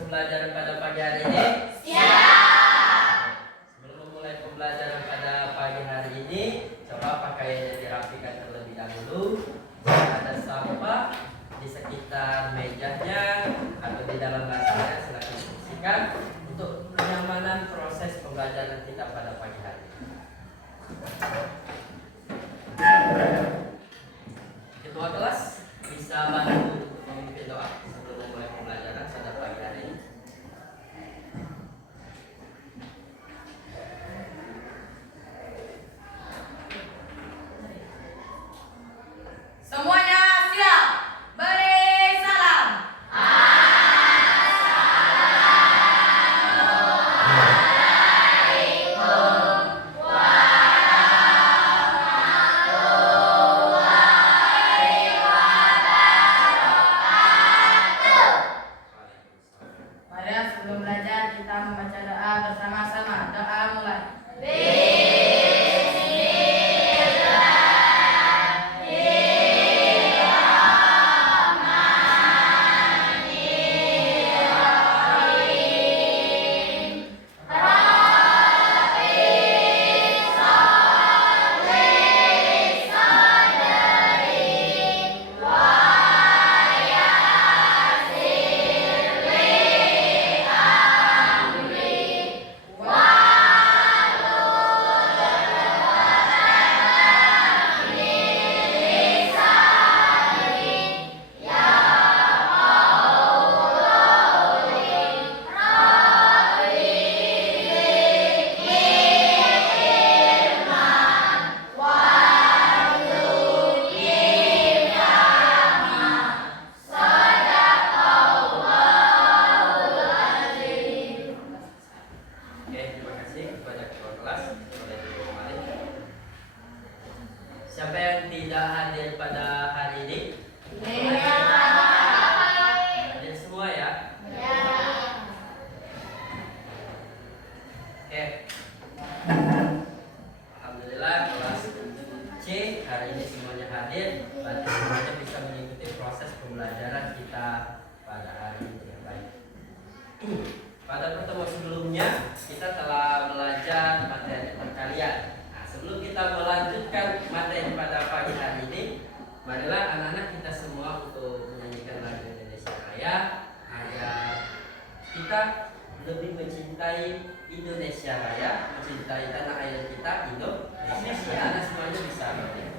pembelajaran pada pagi hari ini? Siap. Sebelum memulai pembelajaran pada pagi hari ini, coba pakaiannya dirapikan terlebih dahulu. Jika ada sampah di sekitar mejanya atau di dalam lantainya, silakan bersihkan untuk kenyamanan proses pembelajaran kita pada pagi hari ini. Ketua kelas bisa bantu untuk memimpin doa sebelum memulai pembelajaran pada pagi hari ini. Semuanya siap. Beri salam. Mari sebelum belajar kita membaca doa bersama-sama. Doa mulai. Oke, terima kasih kepada ketua kelas. Boleh duduk kembali. Siapa yang tidak hadir pada hari ini? Hadir semua ya. Oke. Alhamdulillah kelas C hari ini semuanya hadir. Berarti semuanya bisa mengikuti proses pembelajaran kita pada hari ini yang baik. Pada pertemuan sebelumnya kita telah belajar materi perkalian. Nah, sebelum kita melanjutkan materi pada pagi hari ini, marilah anak-anak kita semua untuk menyanyikan lagu Indonesia Raya agar kita lebih mencintai Indonesia Raya, mencintai tanah air kita, Indonesia. Anak-anak semuanya bisa berdiri.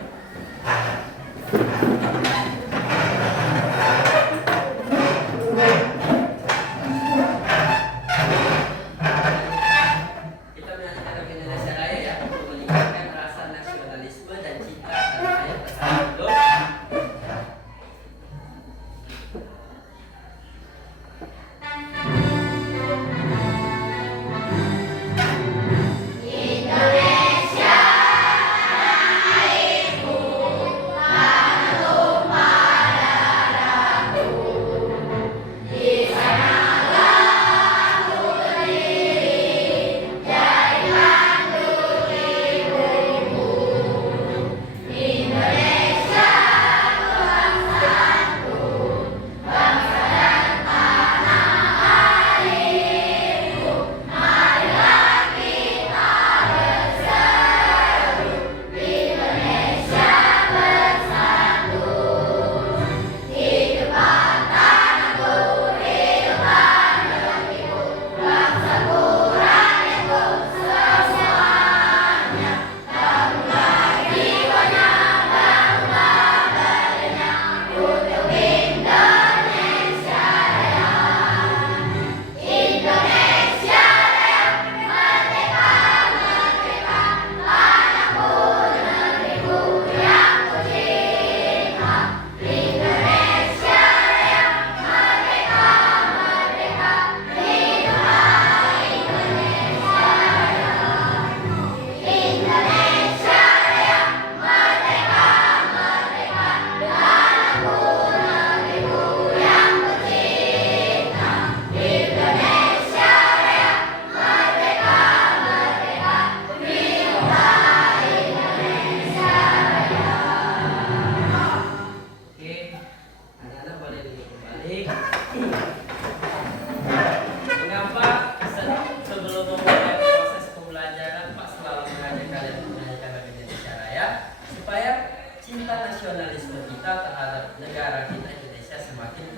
nasionalisme kita terhadap negara kita Indonesia semakin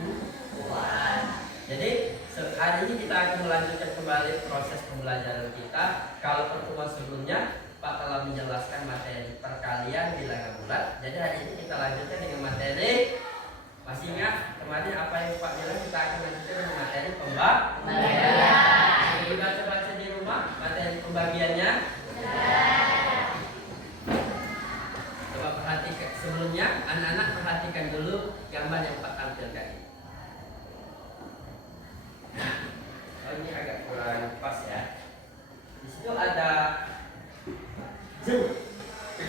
kuat. Jadi hari ini kita akan melanjutkan kembali proses pembelajaran kita. Kalau pertemuan sebelumnya Pak telah menjelaskan materi perkalian bilangan bulat. Jadi hari ini kita lanjutkan dengan materi, masih ingat kemarin apa yang Pak bilang, kita akan lanjutkan dengan materi pembagian. Dibaca-baca di rumah materi pembagiannya. Coba perhatikan sebelumnya, anak-anak perhatikan dulu gambar yang Pak tampilkan ini. Nah, ini agak kurang pas ya. Di situ ada jeruk,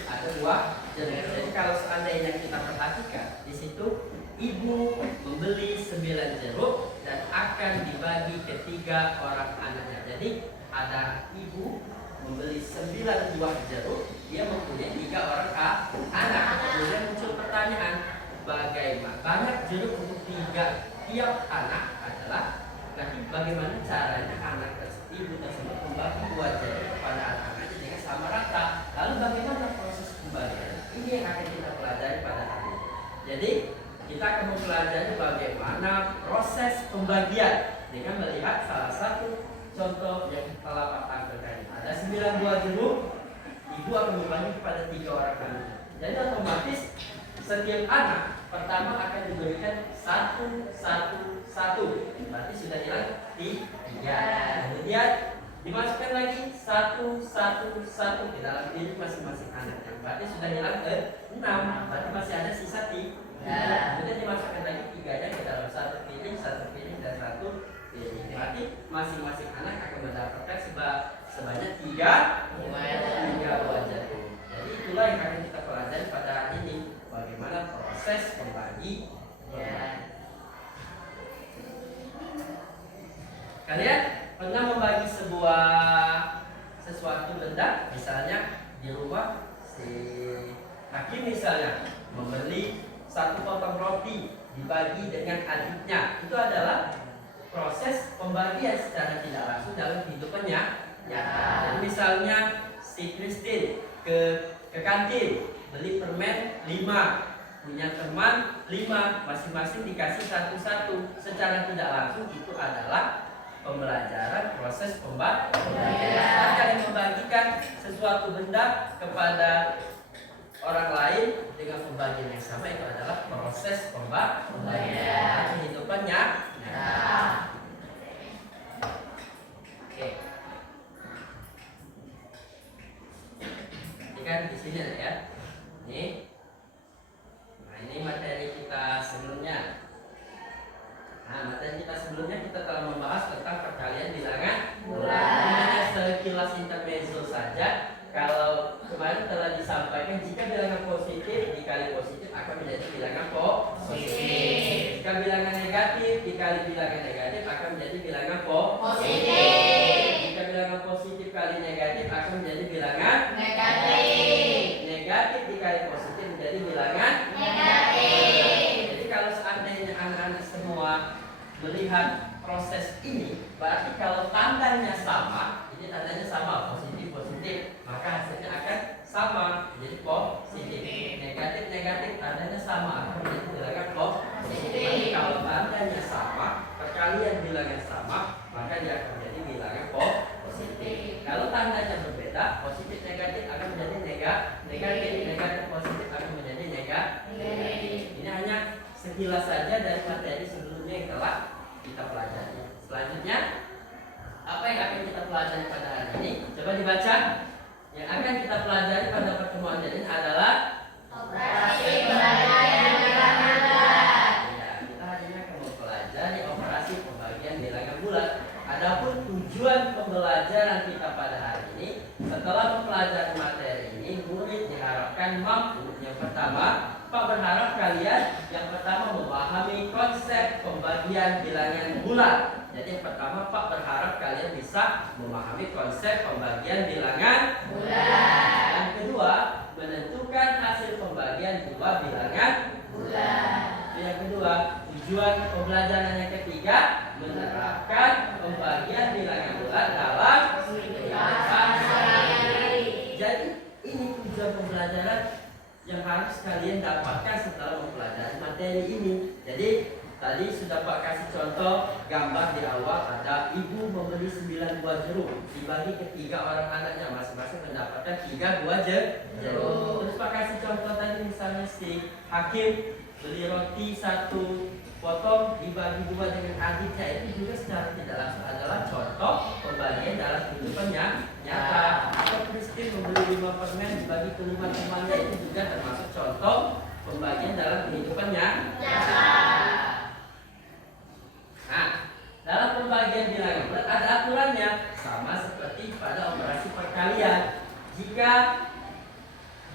ada buah jeruk. Jadi kalau seandainya kita perhatikan, di situ ibu membeli 9 jeruk dan akan dibagi ke 3 orang anaknya. Jadi ada ibu membeli 9 buah jeruk, dia mempunyai 3 orang anak. Kemudian muncul pertanyaan, bagaimana banyak jeruk untuk 3 tiap anak adalah, nanti bagaimana caranya ibu tersebut membagi buah jeruk kepada anak-anaknya dengan sama rata. Lalu bagaimana proses pembagian? Ini yang akan kita pelajari pada hari ini. Jadi kita akan mempelajari bagaimana proses pembagian dengan melihat salah satu contoh yang telah Pak tampilkan. Ada 9 buah jeruk, ibu akan membagi kepada 3 orang anak. Jadi otomatis setiap anak pertama akan diberikan 1. Berarti sudah hilang 3. Kemudian dimasukkan lagi 1 ke dalam diri masing-masing anaknya. Berarti sudah hilang 6. Berarti masih ada sisa 3. Kemudian dimasukkan lagi 3-nya ke dalam 1 piring, dan 1 piring. Berarti masing-masing anak akan mendapatkan sebanyak 3 buah jeruk. Jadi itulah yang akan kita pelajari pada hari ini, bagaimana proses pembagian. Kalian pernah membagi sesuatu benda, misalnya di rumah si Hakim misalnya membeli 1 potong roti dibagi dengan adiknya. Itu adalah proses pembagian secara tidak langsung dalam kehidupannya. Jadi misalnya si Christine ke kantin beli permen 5, punya teman 5, masing-masing dikasih 1. Secara tidak langsung itu adalah pembelajaran proses pembagian. Kalian membagikan sesuatu benda kepada orang lain dengan pembagian yang sama, itu adalah proses pembagian kehidupannya. Oke. Ini kan di sini ya. Ini materi kita sebelumnya. Materi kita sebelumnya kita telah membahas tentang perkalian bilangan bulat. Hanya sekilas intermezzo saja. Kalau kemarin telah disampaikan, jika bilangan positif dikali positif akan menjadi bilangan positif. Jika bilangan negatif dikali bilangan negatif akan menjadi bilangan positif. Jika bilangan positif kali negatif akan menjadi bilangan negatif. Negatif dikali positif menjadi bilangan negatif. Jadi kalau seandainya anak-anak semua melihat proses ini, berarti kalau tandanya sama, ini tandanya sama, positif, maka hasilnya akan sama, jadi positif. Negatif tandanya sama, akan menjadi bilangan positif. Tapi kalau tandanya sama, perkalian bilangan sama, maka dia akan menjadi bilangan positif. Kalau tandanya berbeda, positif negatif akan menjadi negatif positif akan menjadi negatif. Ini hanya sekilas saja dari materi sebelumnya yang telah kita pelajari. Selanjutnya, apa yang akan kita pelajari pada hari ini? Coba dibaca. Yang akan kita pelajari pada pertemuan ini adalah operasi pembagian bilangan bulat. Ya, kita hari ini akan mempelajari operasi pembagian bilangan bulat. Adapun tujuan pembelajaran kita pada hari ini, setelah mempelajari materi ini, murid diharapkan mampu. Yang pertama, Pak berharap kalian yang pertama memahami konsep pembagian bilangan bulat. Jadi yang pertama Pak berharap kalian bisa memahami konsep pembagian bilangan bulat. Yang kedua, menentukan hasil pembagian dua bilangan bulat. Yang kedua, tujuan pembelajaran yang ketiga, menerapkan pembagian bilangan bulat dalam kehidupan sehari-hari. Jadi ini tujuan pembelajaran yang harus kalian dapatkan setelah mempelajari materi ini. Jadi tadi sudah Pak kasih contoh gambar di awal, ada ibu membeli 9 buah jeruk, dibagi ke 3 orang anaknya, masing-masing mendapatkan 3 buah jeruk. Terus Pak kasih contoh tadi misalnya si Hakim beli roti 1 potong dibagi 2 dengan adiknya, itu juga secara tidak langsung adalah contoh pembagian dalam kehidupan yang nyata. Atau Christine membeli 5 permen dibagi ke 5 temannya, itu juga termasuk contoh pembagian dalam kehidupan yang nyata. Nah, dalam pembagian bilangan bulat ada aturannya, sama seperti pada operasi perkalian. Jika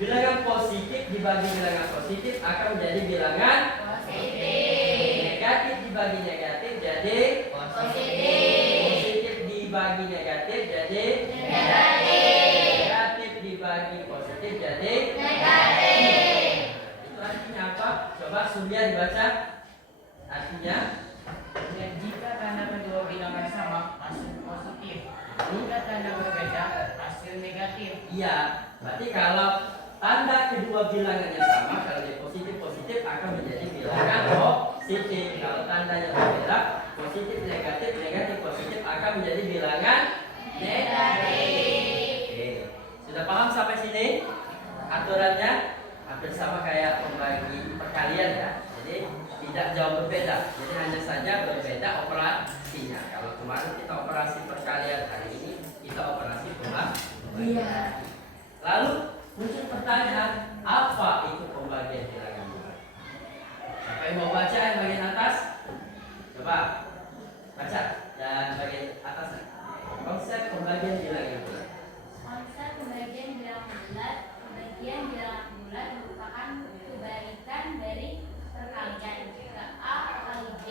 bilangan positif dibagi bilangan positif akan menjadi bilangan positif. Negatif dibagi negatif jadi positif. Positif dibagi negatif jadi negatif. Negatif dibagi positif jadi negatif. Itu artinya apa? Coba Surya dibaca. Artinya Dan jika tanda kedua bilangan sama, hasil positif. Jika tanda berbeda, hasil negatif. iya, berarti kalau tanda kedua bilangannya sama, kalau dia positif akan menjadi bilangan positif. Kalau tandanya berbeda, positif negatif positif akan menjadi bilangan negatif. Oke, sudah paham sampai sini? Aturannya hampir sama kayak pembagi perkalian ya. Jadi tidak jauh berbeda. Jadi hanya saja berbeda operasinya. Kalau kemarin kita operasi perkalian, hari ini kita operasi pembagian. Lalu muncul pertanyaan, apa itu pembagian bilangan bulat? Siapa yang mau baca yang bagian atas? Coba baca yang bagian atas. Konsep pembagian bilangan bulat. Konsep pembagian bilangan bulat merupakan kebalikan dari perkalian. Jika A kali B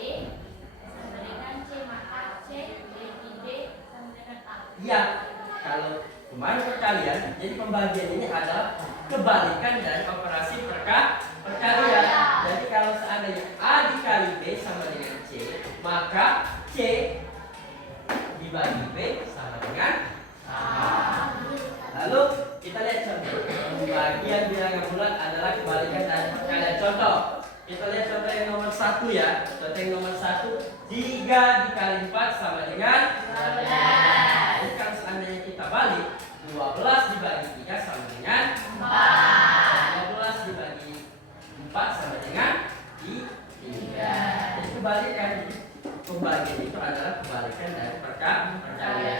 sama dengan C, maka C bagi B sama dengan A. Iya, kalau kemarin perkalian, jadi pembagian ini adalah kebalikan dari operasi perkalian. Jadi kalau seandainya A dikali B sama dengan C, maka C dibagi B sama dengan A. Lalu kita lihat contoh. Pembagian bilangan bulat adalah kebalikan dari perkalian. Contoh, kita lihat contoh yang nomor 1 ya. Contoh yang nomor 1, 3 dikali 4 sama dengan 12. Jadi kalau seandainya kita balik, 12 dibagi 3 sama dengan 4. 12 dibagi 4 sama dengan 3. Jadi kebalikan. Pembagian itu adalah kebalikan dari perkalian.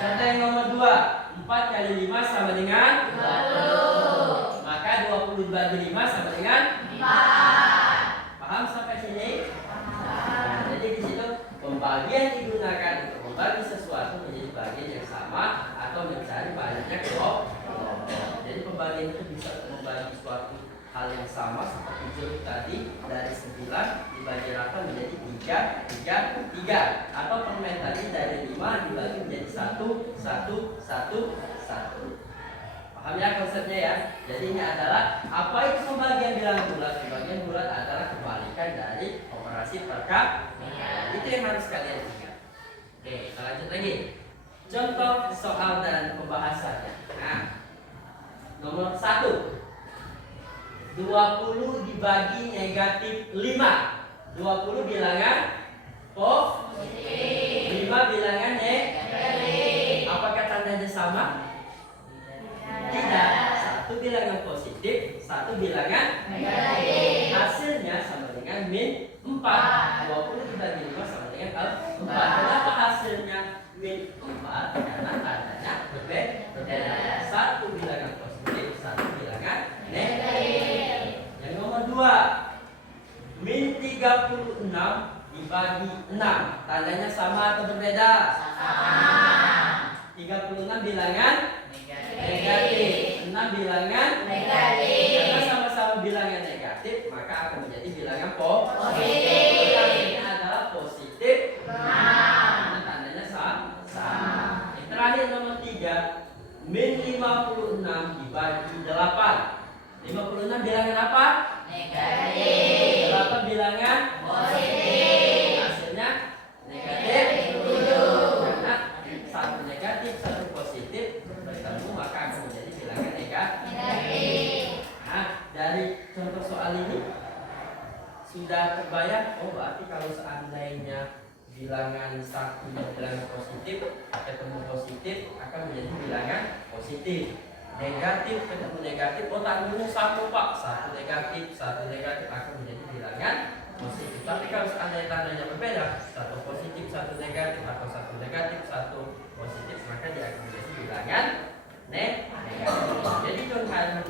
Contoh yang nomor 2, 4 kali 5 sama dengan 20. Maka 20 dibagi 5 sama dengan 4. Paham sampai sini? Nah, jadi di situ pembagian digunakan untuk membagi sesuatu menjadi bagian yang sama atau mencari banyaknya kelompok. Jadi pembagian itu bisa membagi suatu hal yang sama seperti jeruk tadi dari 9 dibagi rata menjadi 3 atau permen tadi dari 5 dibagi menjadi 1. Paham ya konsepnya ya? Jadi ini adalah apa itu pembagian bilangan bulat? Pembagian bulat adalah kebalikan dari operasi perkalian. Itu yang harus kalian ingat. Oke, kita lanjut lagi. Contoh soal dan pembahasannya. Nah, nomor 1, 20 dibagi negatif 5. 20 bilangan positif, 5 bilangan negatif. Apakah tandanya sama? Tidak. 1 bilangan positif, 1 bilangan negatif. Hasilnya sama dengan min 4. 20 dibagi 5 sama dengan 4. Kenapa hasilnya min 4? Karena tandanya berbeda. 1 bilangan positif, 1 bilangan negatif. Yang nomor 2, min 36 dibagi 6. Tandanya sama atau berbeda? Sama. 36 bilangan negatif. 6 bilangan negatif. Karena sama-sama bilangan negatif, maka akan menjadi bilangan positif. Artinya adalah positif 6. Karena tandanya sama. Yang terakhir nomor 3, min 56 dibagi 8. 56 bilangan apa? Negatif. 8 bilangan positif. Hasilnya negatif 7. Karena 1 negatif, 1 positif bertemu maka akan menjadi bilangan negatif. Nah, dari soal ini? Sudah terbayang? Oh, berarti kalau seandainya bilangan satu dan bilangan positif ketemu positif akan menjadi bilangan positif. Negatif ketemu negatif, oh tandanya satu pak, satu negatif akan menjadi bilangan positif. Tapi kalau seandainya tandanya berbeda, satu positif, satu negatif, atau satu negatif, satu positif, maka dia akan menjadi bilangan negatif. Jadi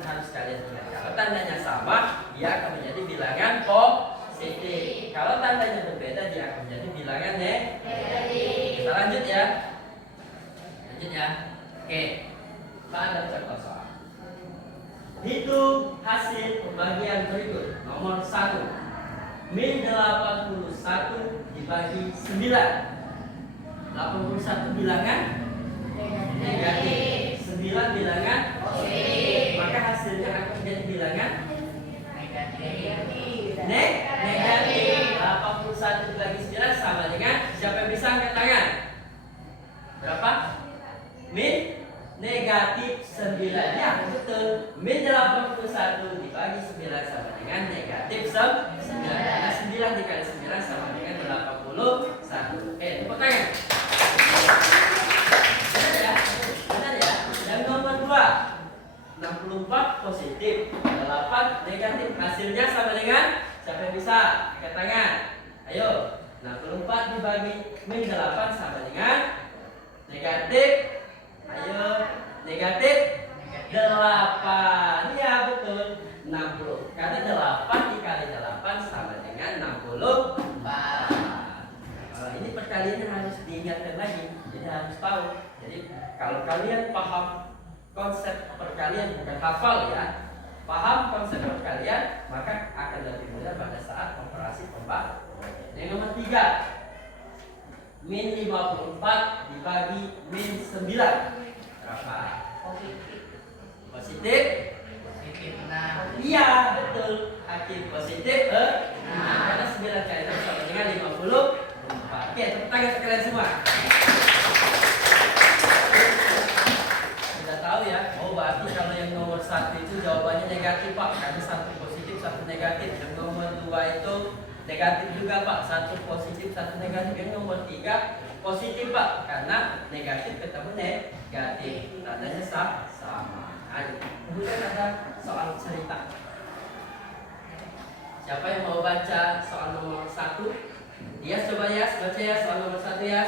harus kalian ingat, kalau tandanya sama, dia akan menjadi bilangan positif. Kalau tandanya berbeda, dia akan menjadi bilangan negatif. Kita lanjut ya. Oke. Pada contoh soal. Hitung hasil pembagian berikut. Nomor 1. Min 81 dibagi 9. 81 bilangan negatif. 9 bilangan positif. Maka hasilnya akan menjadi bilangan negatif. 81 dibagi 9 sama dengan, siapa yang bisa angkat tangan? Berapa? Min negatif 9. Ya betul. Min 81 dibagi 9 sama dengan negatif 9. Karena 9 dikali 9 sama dengan 81. Oke, tepuk tangan. Benar ya? Yang nomor 2. 64 positif, 8 negatif. Hasilnya sama dengan, siapa yang bisa angkat tangan? Ayo. 64 dibagi min 8 sama dengan negatif. Ayo, negatif 8. Ya betul, 60. Karena 8 dikali 8 sama dengan 64. Kalau ini perkaliannya harus diingatkan lagi, jadi harus tahu. Jadi kalau kalian paham konsep perkalian, bukan hafal ya, paham konsep perkalian, maka akan lebih mudah pada saat operasi pembagian. Yang nomor 3. Min 54 dibagi min 9 berapa? Positif? Positif 6. Iya betul. Hakim positif karena 9 kali 6 sama dengan 54. Oke, tepuk tangan sekalian semua. Sudah tahu ya? Oh berarti kalau yang nomor 1 itu jawabannya negatif pak, karena 1 positif 1 negatif. Yang nomor 2 itu negatif juga pak, 1 positif 1 negatif. Yang nomor 3 positif pak, karena negatif ketemu negatif, tandanya sama. Ayo, kemudian ada soal cerita. Siapa yang mau baca soal nomor 1? Dia coba ya, baca ya soal nomor 1 ya.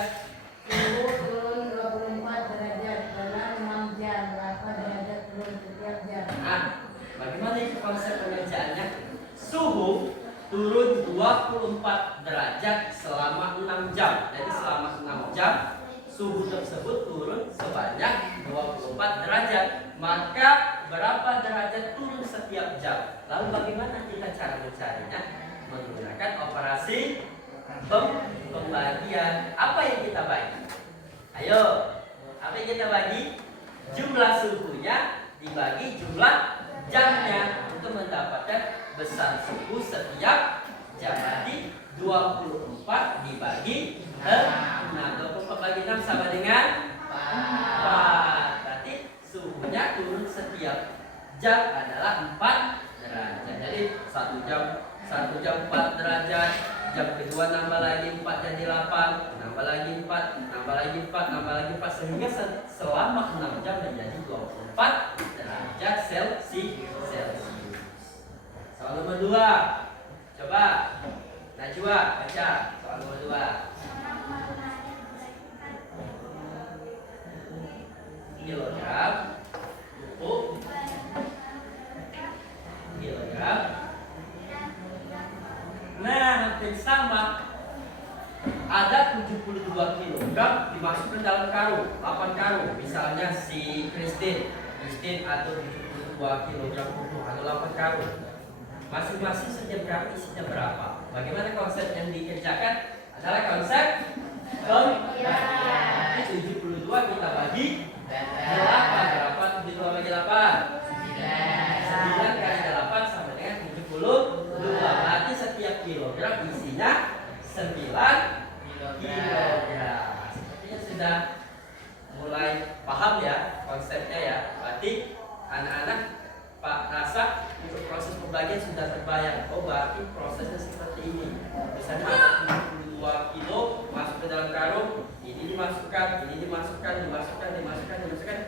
Suhu turun 24 derajat dalam 6 jam. Berapa derajat turun setiap jam? Nah, bagaimana itu konsep pengerjaannya? Suhu turun 24 derajat selama 6 jam. Jadi selama 6 jam suhu tersebut turun sebanyak 24 derajat. Maka berapa derajat turun setiap jam? Lalu bagaimana kita cara mencarinya? Menggunakan operasi pembagian. Apa yang kita bagi? Ayo, apa yang kita bagi? Jumlah suhunya dibagi jumlah jamnya untuk mendapatkan besar suhu setiap jam. Jadi 24 dibagi 6. 24 bagi 6 sama dengan 4. Berarti suhunya turun setiap jam adalah 4 derajat. Jadi 1 jam 4 derajat. Jam kedua nambah lagi 4 jadi 8. Nambah lagi 4, nambah lagi 4, nambah lagi 4, sehingga selama 6 jam menjadi 24 derajat Celcius. Soal nomor 2. Coba Najwa baca soal nomor 2. Kilogram pupuk, kilogram. Nah, hampir sama. Ada 72 kg dimasukkan dalam karung, 8 karung. Misalnya si Christine atau 72 kg pupuk atau 8 karung. Masing-masing setiap karung isinya berapa? Bagaimana konsep yang dikerjakan? Adalah konsep pembagian. 72 kita bagi 8. Berapa 72 bagi 8? 9 kali 8 sama dengan 72. Berarti setiap kilogram isinya 9 kilogram. Sepertinya sudah mulai paham ya konsepnya ya. Berarti anak-anak Pak rasa untuk proses sebagian sudah terbayang. Oh, berarti prosesnya seperti ini. Misalnya ada 72 kilo masuk ke dalam karung, ini dimasukkan, dimasukkan,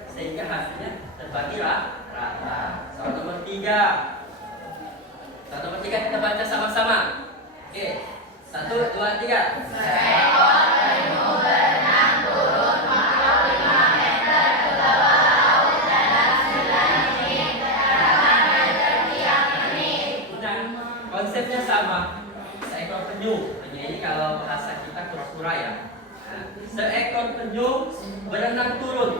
sehingga hasilnya terbagi rata. Soal nomor 3. Soal nomor 3 kita baca sama-sama. Oke, 1, 2, 3. Seekor penyu berenang turun 45 meter ke bawah laut dalam 9 menit. Kedalaman meter tiap menit. Nah, konsepnya sama. Seekor penyu. Penyu ini kalau bahasa kita kura-kura ya. Nah, seekor penyu berenang turun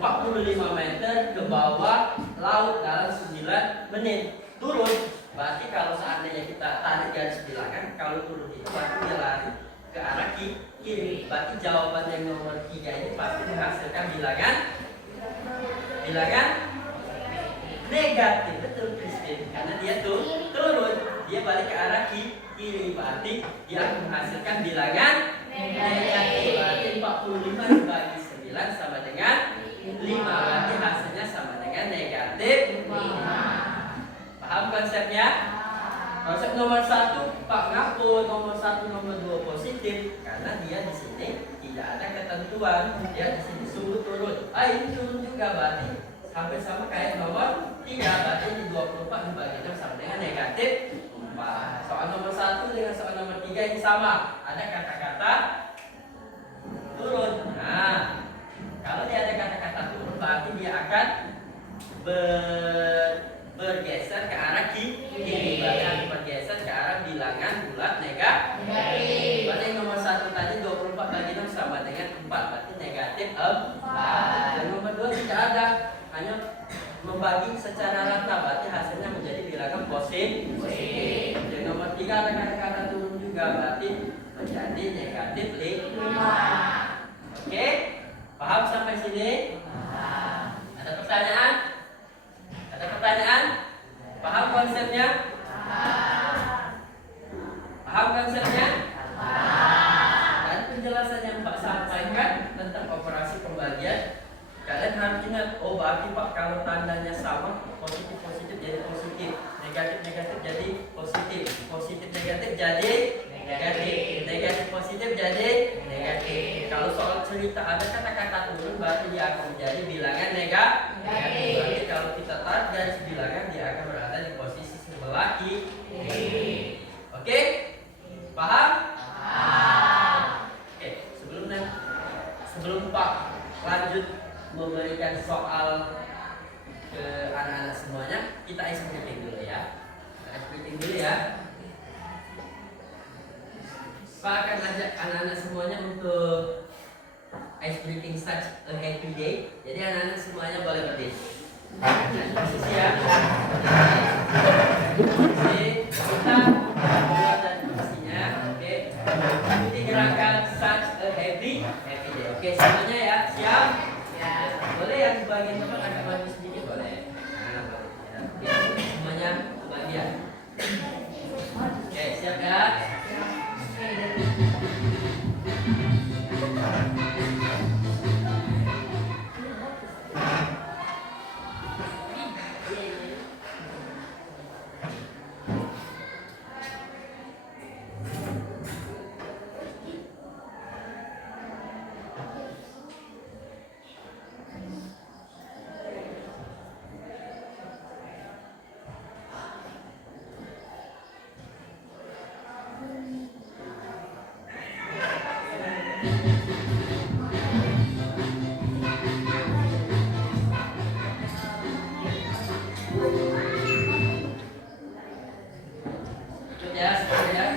45 meter ke bawah laut dalam 9 menit. Turun, berarti kalau seandainya kita tarik garis bilangan, kalau turun itu berarti dia lari ke arah kiri. Berarti jawaban yang nomor 3 ini pasti menghasilkan bilangan negatif. Betul, Christine, karena dia turun, dia balik ke arah kiri, berarti dia menghasilkan bilangan negatif. Berarti 45 dibagi 9 sama dengan 5, berarti hasilnya sama dengan negatif 5. Paham konsepnya? Konsep nomor 1 Pak ngaku, nomor 1, nomor 2 positif, karena dia di sini tidak ada ketentuan. Dia di sini sungguh turun. Ini turun juga, berarti hampir sama kayak nomor 3, berarti ini 24 dibagi 6 sama dengan negatif 4. Soal nomor 1 dengan soal nomor 3 ini sama. Ada kata-kata turun. Nah, kalau dia ada kata-kata turun, berarti dia akan bergeser ke arah kiri. Berarti akan bergeser ke arah bilangan bulat negatif. Berarti yang nomor 1 tadi 24 bagi 6 sama dengan 4, berarti negatif 4. Yang nomor 2 tidak ada, hanya membagi secara rata, berarti hasilnya menjadi bilangan positif. Yang nomor 3 ada kata-kata turun juga, berarti menjadi negatif 5. Oke? Paham sampai sini? Ada pertanyaan? Paham konsepnya? Paham konsepnya? Dan penjelasan yang Pak sampaikan tentang operasi pembagian, kalian harus ingat, oh berarti Pak kalau tandanya sama, positif jadi positif, negatif jadi positif, negatif jadi negatif positif jadi negatif. Kalau soal cerita ada kata-kata turun, berarti dia akan menjadi bilangan negatif. Berarti kalau kita tarik garis bilangan, dia akan berada di posisi sebelah kiri. Oke? Paham? Oke, sebelum Pak lanjut memberikan soal ke anak-anak semuanya, kita ice breathing dulu ya. Pak akan ajak anak-anak semuanya untuk ice breathing such a happy day. Jadi anak-anak semuanya boleh berdiri. Posisi ya. Posisi kita keluar dari posisinya. Oke. Ikuti gerakan such a happy day. Oke, semuanya ya. Siap? Ya. Boleh yang bagian depan agak maju sedikit boleh. Nah, boleh. Ya. Oke, semuanya bagian. Oke, siap ya?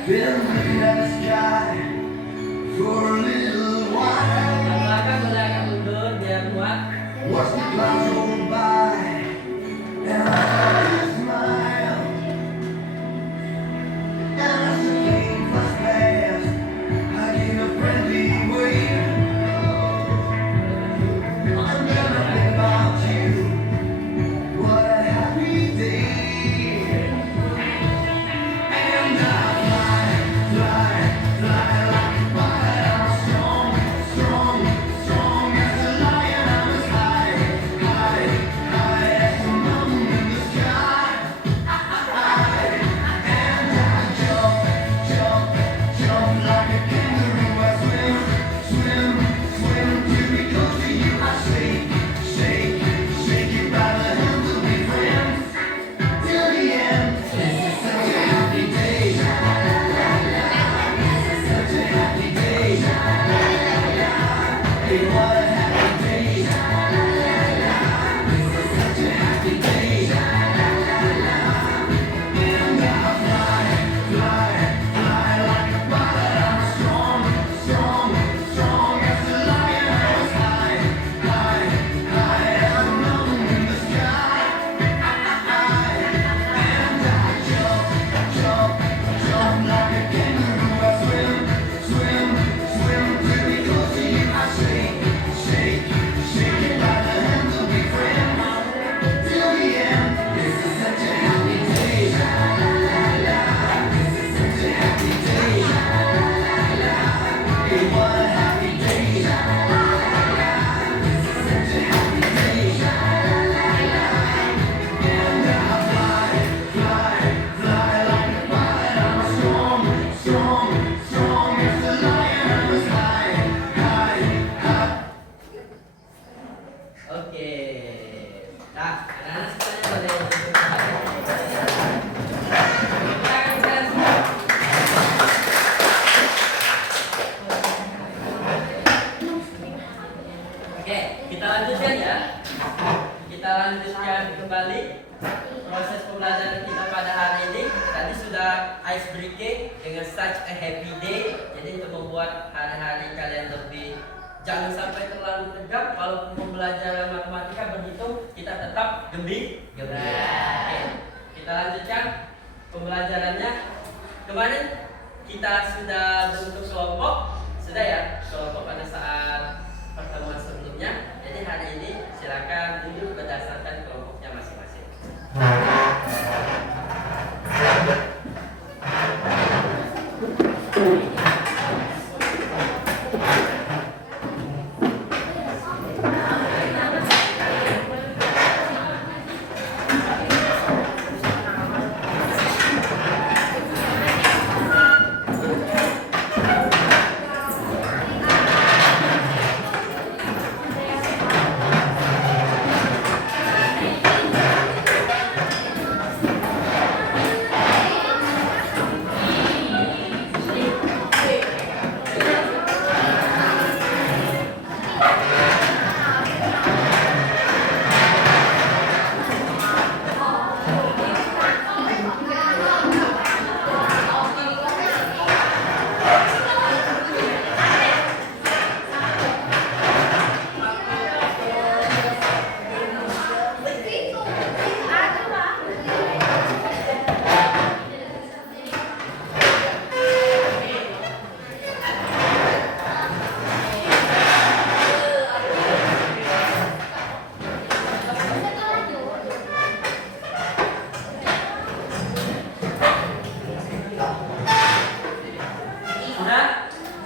Been in the sky for a little while. Belakang boleh agak mundur biar kuat. Watch the clouds roll by, and I saw you smile. And as the plane flashed past, I gave a friendly wave. And then I think about you. What a happy day. And I fly proses pembelajaran kita pada hari ini. Tadi sudah ice breaking dengan such a happy day. Jadi untuk membuat hari-hari kalian lebih, jangan sampai terlalu tegang. Walaupun pembelajaran matematika berhitung, kita tetap gembira. Oke, kita lanjutkan pembelajarannya. Kemarin kita sudah bentuk kelompok, sudah ya, kelompok pada saat pertemuan sebelumnya. Jadi hari ini silakan duduk berdasarkan kelompoknya masing-masing.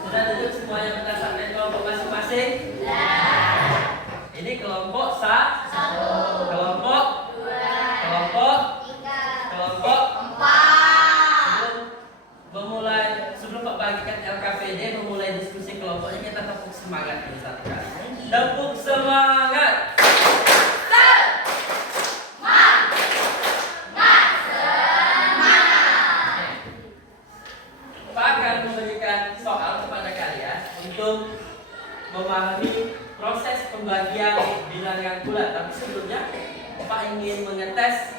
Sudah duduk semuanya berdasarkan kelompok masing-masing? Ini kelompok satu, kelompok dua, kelompok tiga, kelompok empat. Sebelum Pak bagikan LKPD memulai diskusi kelompoknya, kita tepuk semangat ini satu kali. Tepuk semangat. Soal kepada kalian untuk memahami proses pembagian bilangan bulat. Tapi sebelumnya Pak ingin mengetes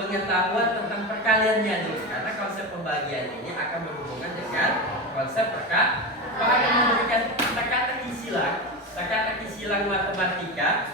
pengetahuan tentang perkaliannya dulu, karena konsep pembagian ini akan berhubungan dengan konsep perkalian. Pak akan memberikan teka-teki silang matematika,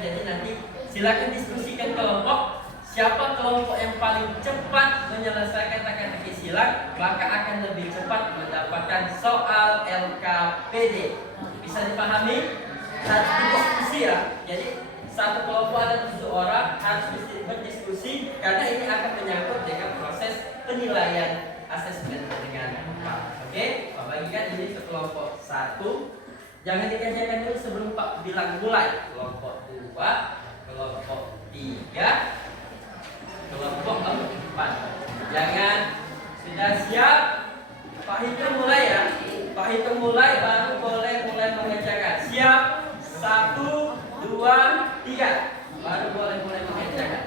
jadi nanti silakan diskusikan kelompok. Siapa kelompok yang paling cepat menyelesaikan teka-teki silang, maka akan lebih cepat mendapatkan soal LKPD. Bisa dipahami? Harus berdiskusi ya. Jadi satu kelompok ada 7 orang harus berdiskusi, karena ini akan menyangkut dengan proses penilaian asesmen dengan Pak. Oke, Pak bagikan ini ke kelompok 1. Jangan dikerjakan dulu sebelum Pak bilang mulai. Kelompok 2, kelompok 3, kelompok 4. Jangan, sudah siap? Pak hitung mulai ya. Pak hitung mulai baru boleh mulai mengerjakan. Siap? 1, 2, 3. Baru boleh mulai mengerjakan.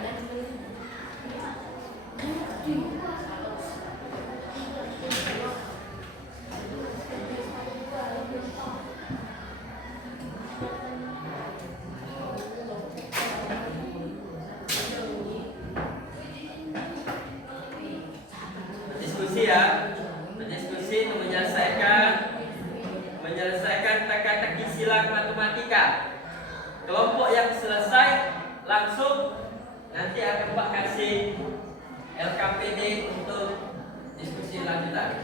Ya, berdiskusi untuk menyelesaikan teka-teki silang matematika. Kelompok yang selesai langsung nanti akan Pak kasih LKPD untuk diskusi lanjutan.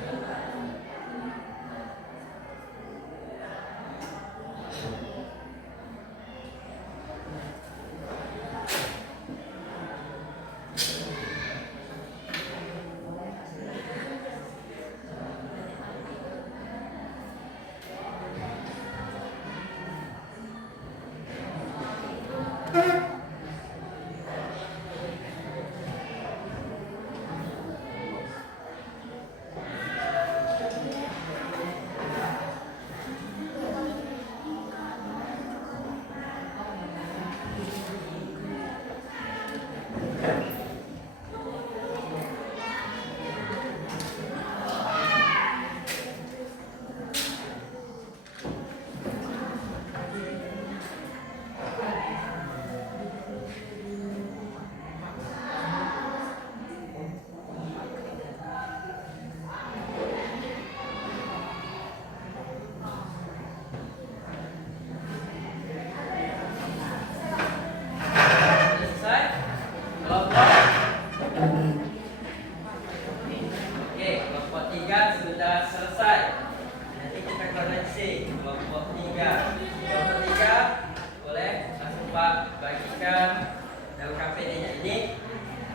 LKPD-nya ini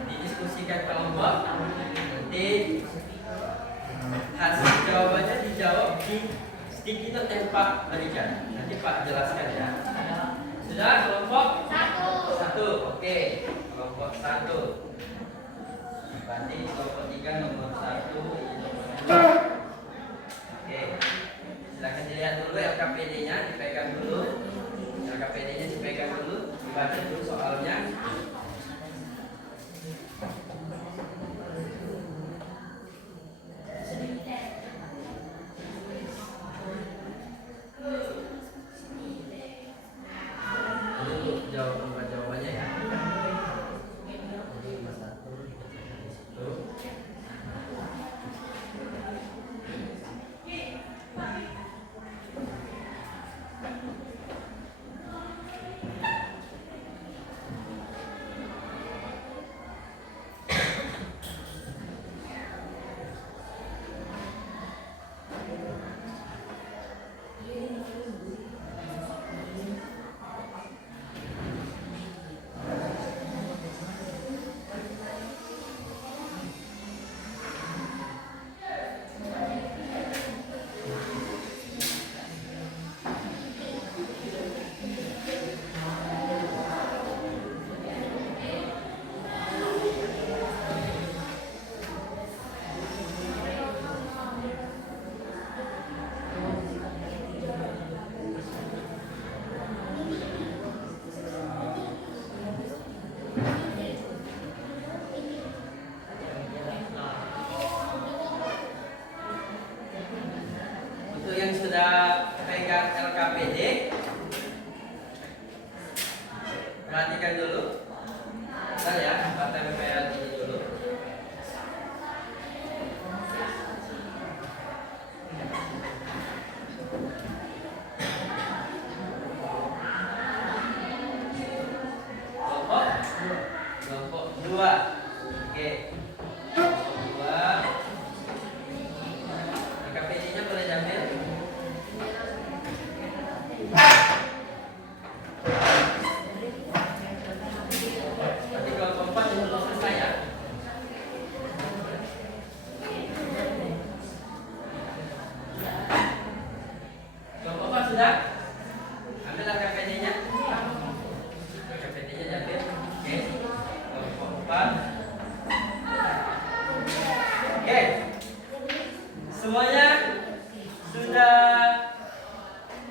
didiskusikan kelompok. Nanti hasil jawabannya dijawab di sticky note yang Pak berikan. Nanti Pak jelaskan ya. Sudah kelompok satu. Oke, kelompok satu. Berarti kelompok 3 nomor 1 ini nomor 2. Oke. Silakan dilihat dulu LKPD-nya, dipegang dulu. LKPD-nya dipegang dulu, dibaca dulu soalnya. Untuk jawabannya ya. Jadi nomor 1 di situ. Untuk yang sudah pegang LKPD, perhatikan dulu. Bentar ya, Pak tempel ini dulu. Kelompok 2. Oke. Kelompok 2. LKPD-nya boleh diambil. Nanti kelompok 4 yang belum selesai ya. Kelompok 4 sudah? Ambil LKPD-nya. LKPD-nya diambil. Oke. Kelompok 4. Oke. Semuanya sudah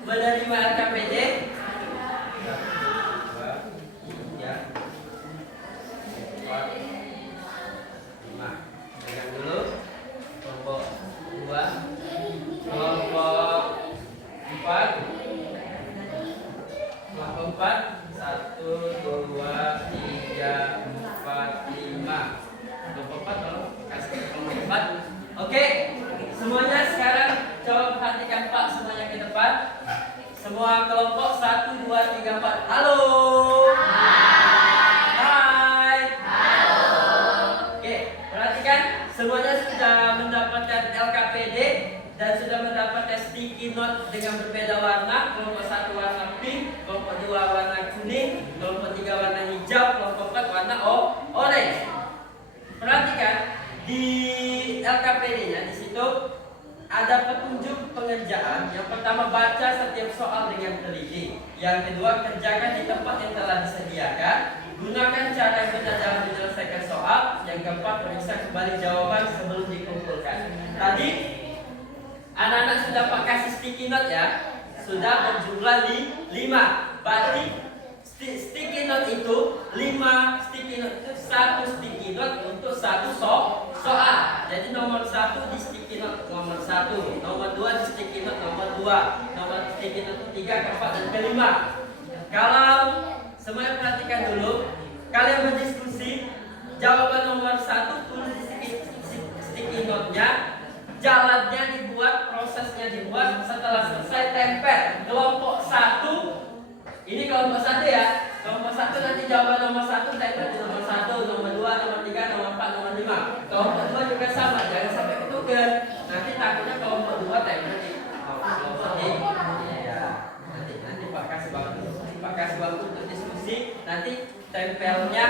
menerima LKPD? 1, 2, 3, 4, 5. Pegang dulu. Kelompok 2. Kelompok 4. Kelompok 4. 1, 2, 3, 4, 5. Kelompok 4 kalau kasih ke kelompok 4. Oke. Semuanya sekarang coba perhatikan Pak semuanya ke depan. Semua kelompok 1, 2, 3, 4. Halo. Hai. Halo. Oke, perhatikan semuanya sudah mendapatkan LKPD dan sudah mendapatkan sticky note dengan berbeda warna. Kelompok 1 warna pink, kelompok 2 warna kuning, kelompok 3 warna hijau, kelompok 4 warna orange. Perhatikan di LKPD-nya di situ ada petunjuk pengerjaan. Yang pertama, baca setiap soal dengan teliti. Yang kedua, kerjakan di tempat yang telah disediakan. Gunakan cara yang benar dalam menyelesaikan soal. Yang keempat, periksa kembali jawaban sebelum dikumpulkan. Tadi anak-anak sudah Pak kasih sticky note ya. Sudah berjumlah 5. Berarti sticky note itu 5 sticky note itu 1 sticky note untuk 1 soal. Jadi nomor 1 di sticky note nomor 1, nomor 2 di sticky note nomor 2, nomor sticky note 3, keempat dan kelima. Kalau semuanya perhatikan dulu, kalian berdiskusi, jawaban nomor 1 tulis di sticky note-nya. Jalannya dibuat, prosesnya dibuat, setelah selesai tempel. Kelompok 1, ini kelompok 1 ya. Kelompok 1 nanti jawaban nomor 1 tempel di nomor 1, nomor 2, nomor 3, nomor 4, nomor 5. Kelompok 2 juga sama, jangan sampai ketukar. Nanti takutnya kelompok 2 tempel di kelompok 3. Ya, nanti Pak kasih waktu. Pak kasih waktu untuk diskusi. Nanti tempelnya.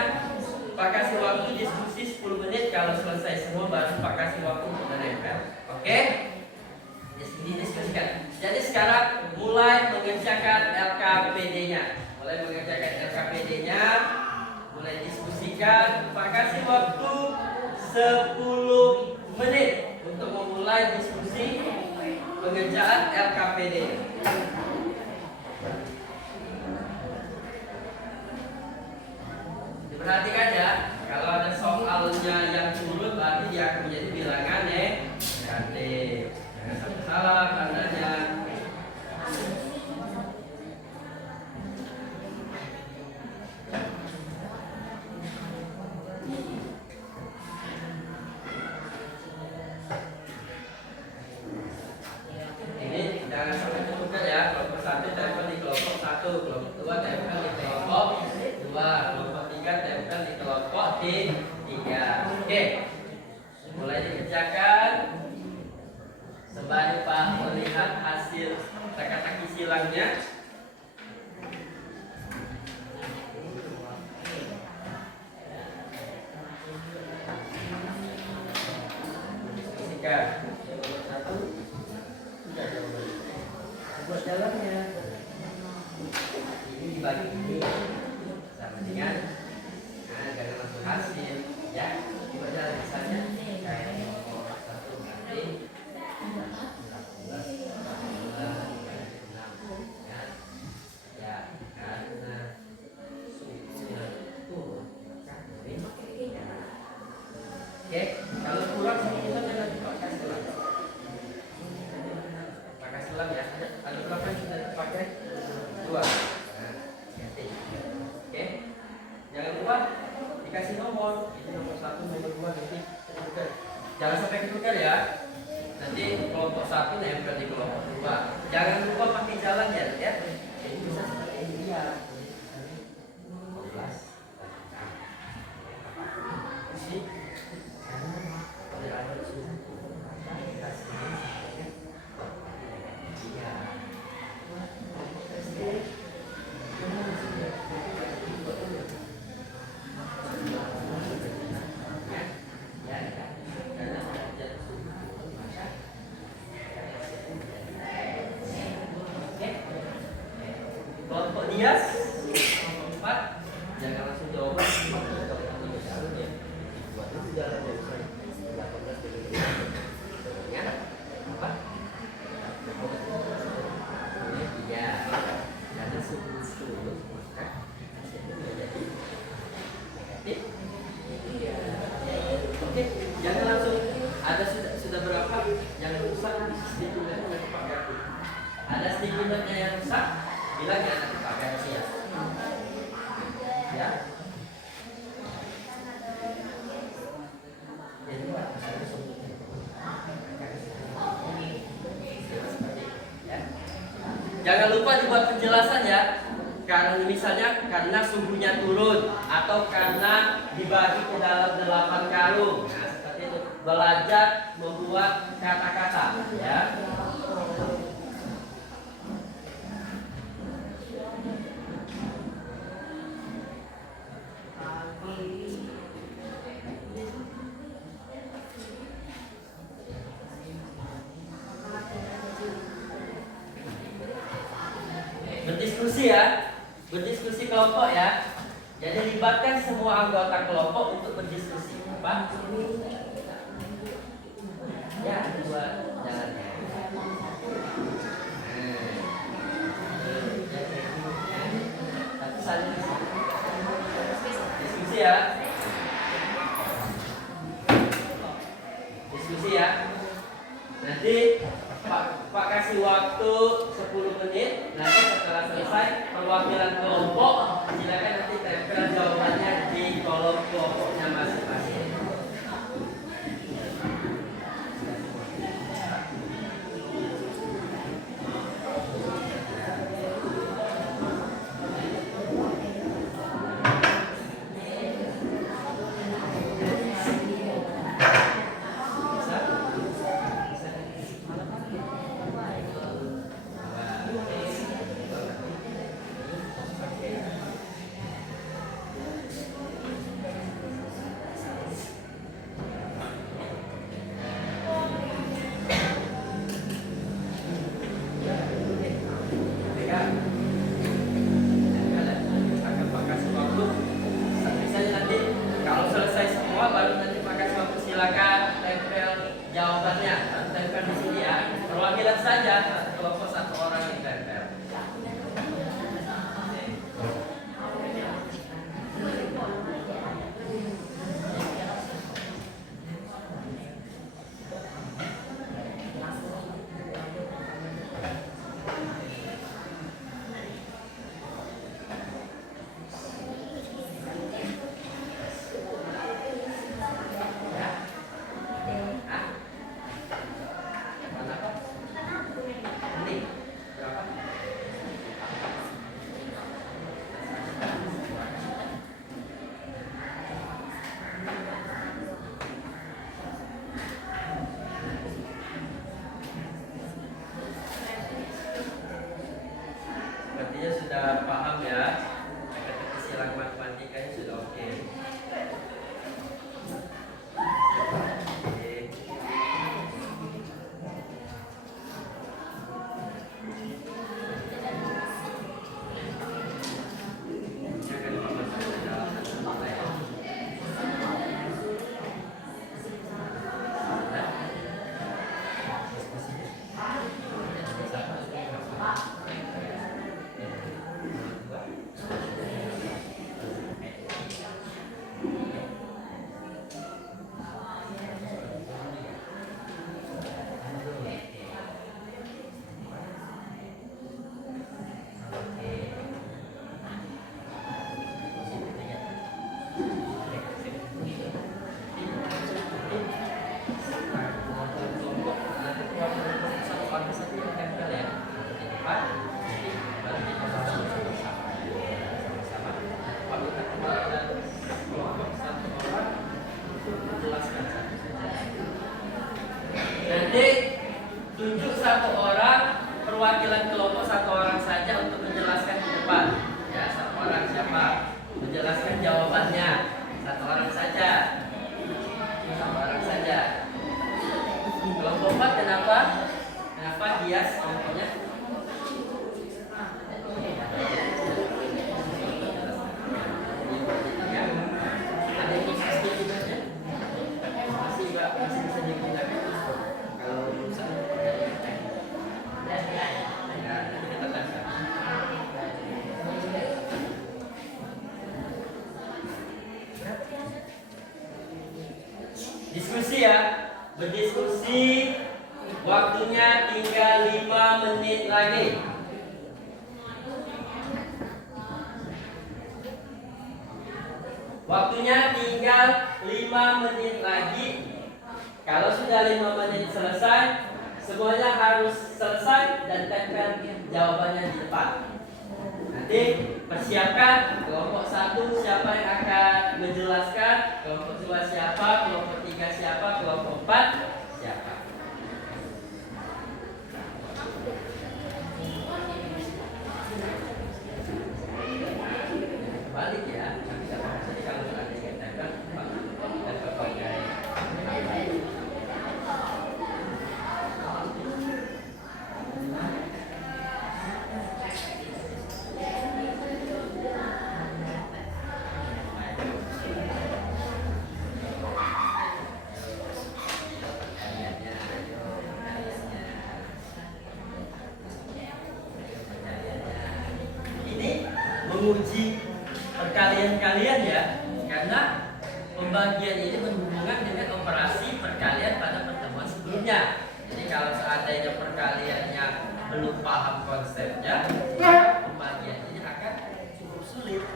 Pak kasih waktu diskusi 10 menit. Kalau selesai semua baru Pak kasih waktu untuk menempel. Oke? Di sini diskusikan. Jadi sekarang mulai mengerjakan LKPD-nya. Mulai mengerjakan LKPD-nya. Mulai diskusikan. Pak kasih waktu 10 menit untuk memulai diskusi pengerjaan LKPD. Perhatikan ya, kalau ada soalnya yang turun berarti dia akan menjadi bilangan negatif. Jangan sampai salah tandanya. Ini jangan sampai tertukar ya. Kelompok 1 tempel di kelompok 1, kelompok 2 tempel di kelompok 2, kelompok 3 tempel di kelompok 3. Oke. Mulai dikerjakan. Sembari Pak melihat hasil teka-teki silangnya. Diskusikan. Satu. Sudah jawabannya. Buat jalannya. Ini dibagi ini sama dengan jangan langsung hasil ya. Dibaca misalnya kayak nomor 1 berarti 14, 16 ya karena suhunya turun kan. Oke, kalau kurang sama kita jangan dipakai selang. Pakai selang ya. Ada berapa yang sudah dipakai? 2. Oke, jangan lupa dikasih nomor. Ini nomor 1, nomor 2 nanti tertukar. Jangan sampai ketukar ya. Nanti kelompok 1 nempel di kelompok 2. Jangan lupa pakai jalan ya. Jadi bisa seperti ini ya. 14. Isi. Kelompok Dias, kelompok 4, jangan langsung jawaban. Buat itu jalan ya, 18 ya, apa? Iya, karena suhu turun maka hasilnya menjadi negatif. Oke, jangan langsung ada sudah berapa yang rusak sticky note nanti pakai aku. Ada sticky note yang rusak, bilang ya nanti pakai aku ya. Ya. Jangan lupa dibuat penjelasan ya. Karena misalnya karena suhunya turun atau karena dibagi ke dalam 8 karung. Nah, seperti itu. Belajar membuat kata-kata ya. Berdiskusi ya, berdiskusi kelompok ya. Jadi libatkan semua anggota kelompok untuk berdiskusi. Apa? Ya, dua jalannya. Satu saja diskusi ya. Diskusi ya. Nanti Pak kasih waktu 10 menit. Nanti setelah selesai perwakilan kelompok silakan nanti tempel jawabannya di kolom kelompoknya masing-masing. silakan tempel jawabannya. Tempel di sini ya. Perwakilan saja satu kelompok satu orang yang tempel. Sepertinya sudah paham ya. Kesilang matematikanya sudah oke. Oke. Jangan memasukkan dalam satu nilai. Nanti tunjuk satu orang perwakilan kelompok satu orang saja untuk menjelaskan di depan. Ya, satu orang siapa? Menjelaskan jawabannya. Satu orang saja. Satu orang saja. Kelompok 4 kenapa? Kenapa Dias kelompoknya? Ya. Ada yang khusus di sini? Masih bisa digunakan. Kalau urusan ya, nanti kita tanya. Diskusi ya, berdiskusi. Waktunya tinggal 5 menit lagi. Waktunya tinggal 5 menit lagi. Kalau sudah 5 menit selesai, semuanya harus selesai dan tempel jawabannya di depan. Nanti persiapkan kelompok 1 siapa yang akan menjelaskan, kelompok 2 siapa, kelompok 3 siapa, kelompok 4 siapa. Balik ya, nanti jadi kalau ada yang tempel, tempel pakai. Ini menguji perkalian kalian ya, karena pembagian ini berhubungan dengan operasi perkalian pada pertemuan sebelumnya. Jadi kalau seandainya perkaliannya belum paham konsepnya, pembagian ini akan cukup sulit.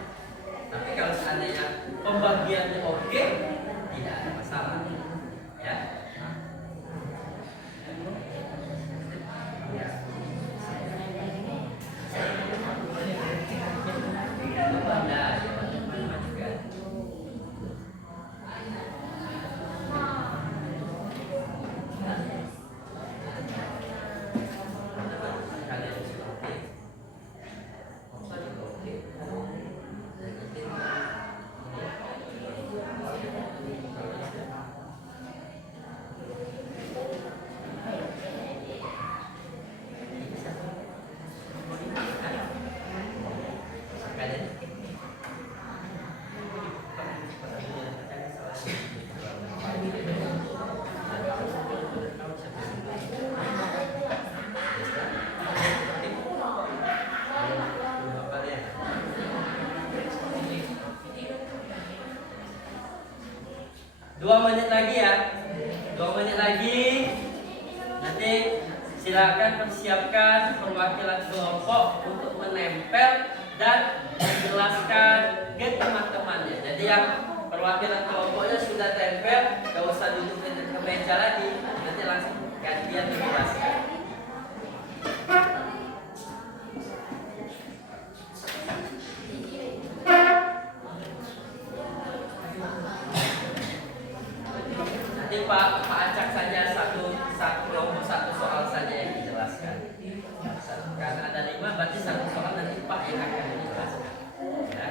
Tapi kalau seandainya pembagiannya oke, tidak ada masalah. Ya. 2 menit lagi ya. 2 menit lagi. Nanti silakan persiapkan perwakilan kelompok untuk menempel dan menjelaskan ke teman-temannya. Jadi yang perwakilan kelompoknya sudah tempel, gak usah duduk ke meja lagi, nanti langsung gantian menjelaskan. Nanti Pak acak saja satu kelompok 1 soal saja yang dijelaskan. Karena ada 5 berarti 1 soal nanti Pak yang akan menjelaskan. Ya.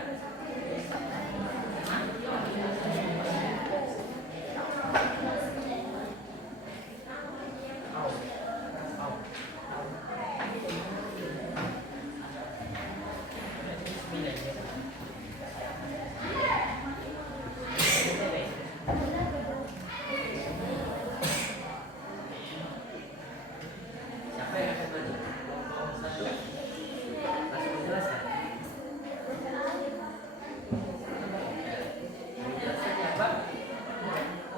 Siapa yang akan maju? Kelompok 1 langsung menjelaskan. Menjelaskan siapa?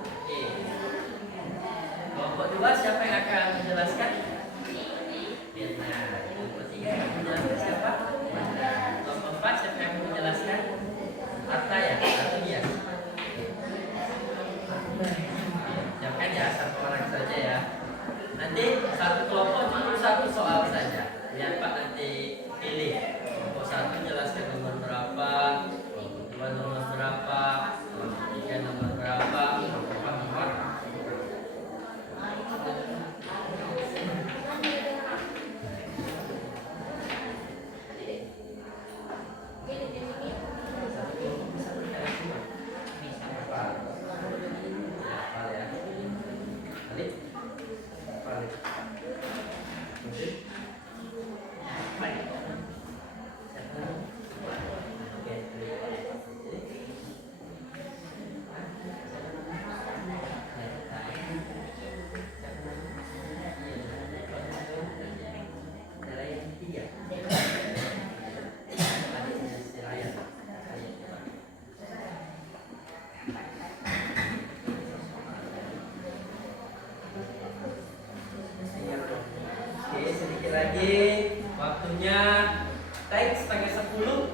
Oke. Kelompok 2 siapa yang akan menjelaskan? Mirna. Kelompok 3 yang menjelaskan siapa? Kelompok 4 siapa yang menjelaskan? Arta ya? Atau dia? Siapkan ya, 1 orang saja ya. Nanti 1 kelompok cuma 1 soal saja. Biar Pak nanti pilih. Kelompok 1 jelaskan nomor berapa, kelompok 2 nomor berapa, kelompok 3 nomor berapa, kelompok 4 nomor. Satu kelompok bisa berjalan semua. Bisa. Hafal. Hafal ya. Balik. Balik. Oke. Balik. Oke. Ada yang 3. Adiknya si Ryan. Oke, sedikit lagi waktunya take setengah 10.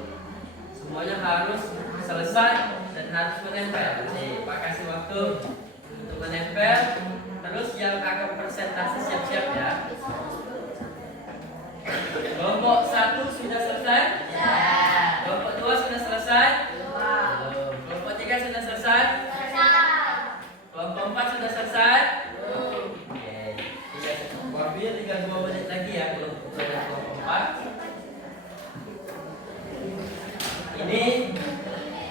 Semuanya harus selesai dan harus menempel. Nih, Pak kasih waktu untuk menempel. Terus yang akan presentasi siap-siap ya. Kelompok 1 sudah selesai? Ya. Kelompok 2 sudah selesai? Wah. Belum. Kelompok 3 sudah selesai? Selesai. Kelompok 4 sudah selesai? Oke. Waktunya tinggal 2 menit lagi ya kelompok 2 dan kelompok 4. Ini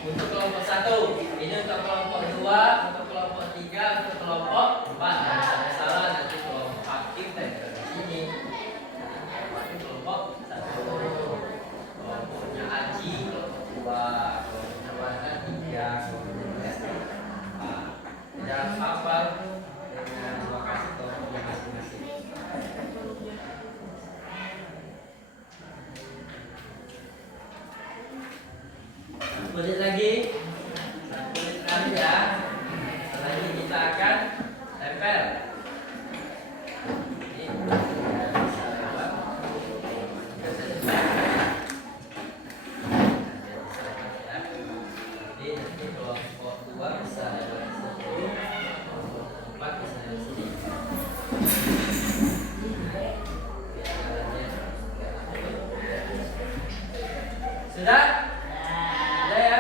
untuk kelompok 1, ini untuk kelompok 2, untuk kelompok 3, untuk kelompok 4. Jangan sampai salah nanti kelompok aktif dan di sini. Ini kelompok 1. Kelompoknya Aji, kelompok 2, kelompoknya Warna 3, kelompoknya 4. Jangan hafal dengan lokasi kelompoknya masing-masing. Menit lagi, 1 menit terakhir ya. Setelah ini kita akan tempel. Ini ya, bisa lewat. Kita bisa tempel. Bisa lewat ya. Jadi nanti kelompok 2 bisa lewat situ, kelompok 4 bisa lewat sini. Sudah? Sudah ya.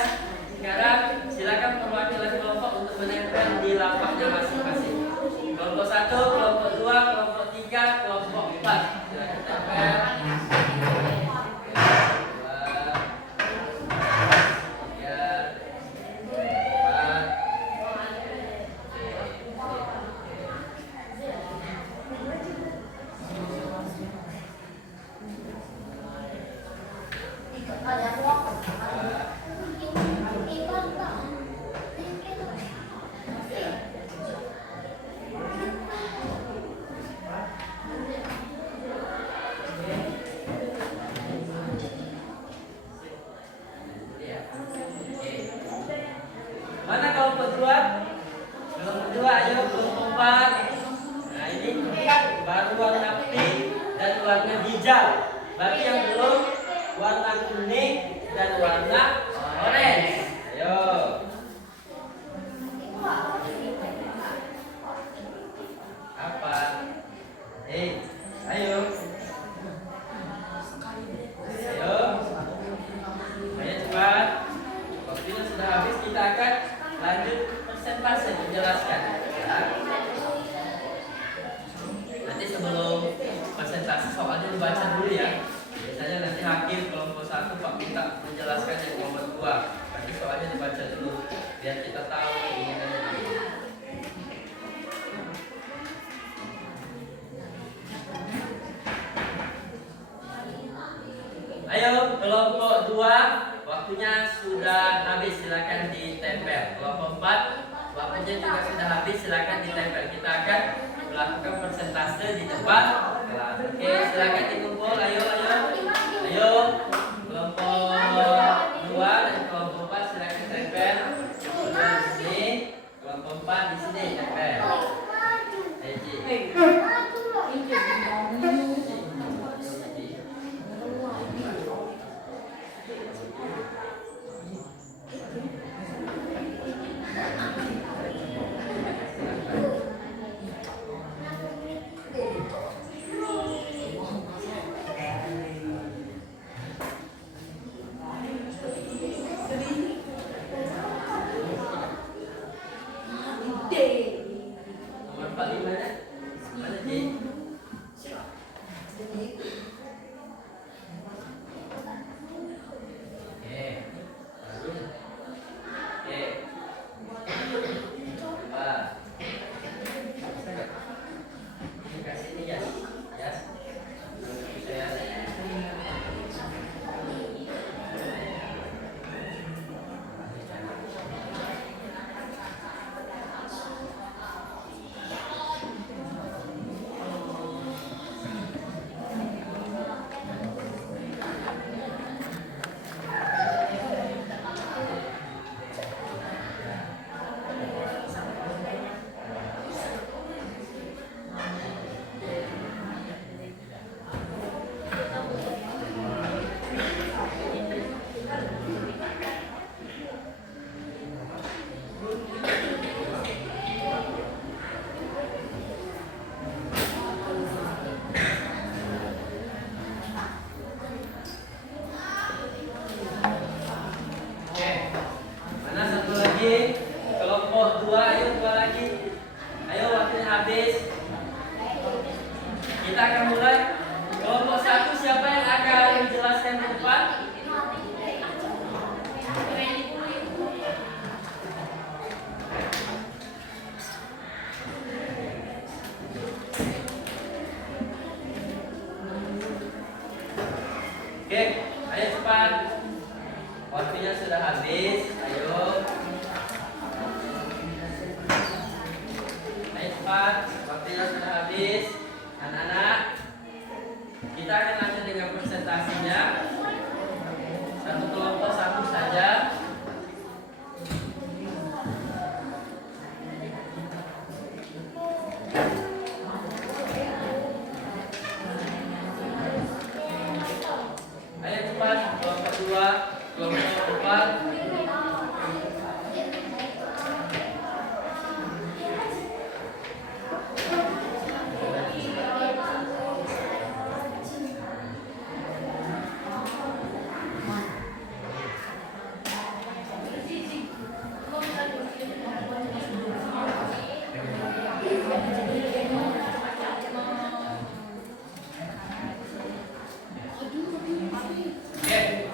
Sekarang silakan perwakilan kelompok untuk menempel di lapaknya masing-masing. Kelompok 1, kelompok 2, kelompok 3, kelompok 4. Silakan tempel. 2. Kelompok kedua, ayo kelompok 4. Nah ini baru warna pink dan warna hijau. Bagi yang belum, warna kuning dan warna orange. Ayo. Apa? Ayo. Ayo. Ayo cepat. Waktunya sudah habis, kita akan lanjut persentase menjelaskan. Ya. Nanti sebelum presentasi soalnya dibaca dulu ya. Biasanya nanti hakim kelompok 1 Pak minta menjelaskan yang kelompok 2. Nanti soalnya dibaca dulu biar kita tahu keinginannya dulu. Ayo kelompok 2, waktunya sudah habis, silakan ditempel. Kelompok 4, waktunya juga sudah habis, silakan ditempel. Kita akan melakukan persentase di depan kelas. Oke, silakan dikumpul. Ayo. Ayo. Kelompok 2 dan kelompok 4 silakan tempel. Kelompok di sini, kelompok 4 di sini tempel. Ayo, Ci. Nomor 45 nya mana, Ci? Oke. Oke. Coba. Ini kasih ini ya. Ya. Oke. Mana satu lagi? Kelompok 2, ayo 2 lagi. Ayo waktunya habis. Kita akan mulai. Kelompok 1 siapa yang akan menjelaskan di depan? Oke, ayo cepat. Waktunya sudah habis. Ayo. Ayo cepat. Waktunya sudah habis. Anak-anak, kita akan lanjut dengan presentasinya. Satu kelompok 1 saja. Ayo cepat. Kelompok 2, kelompok 4. Oke,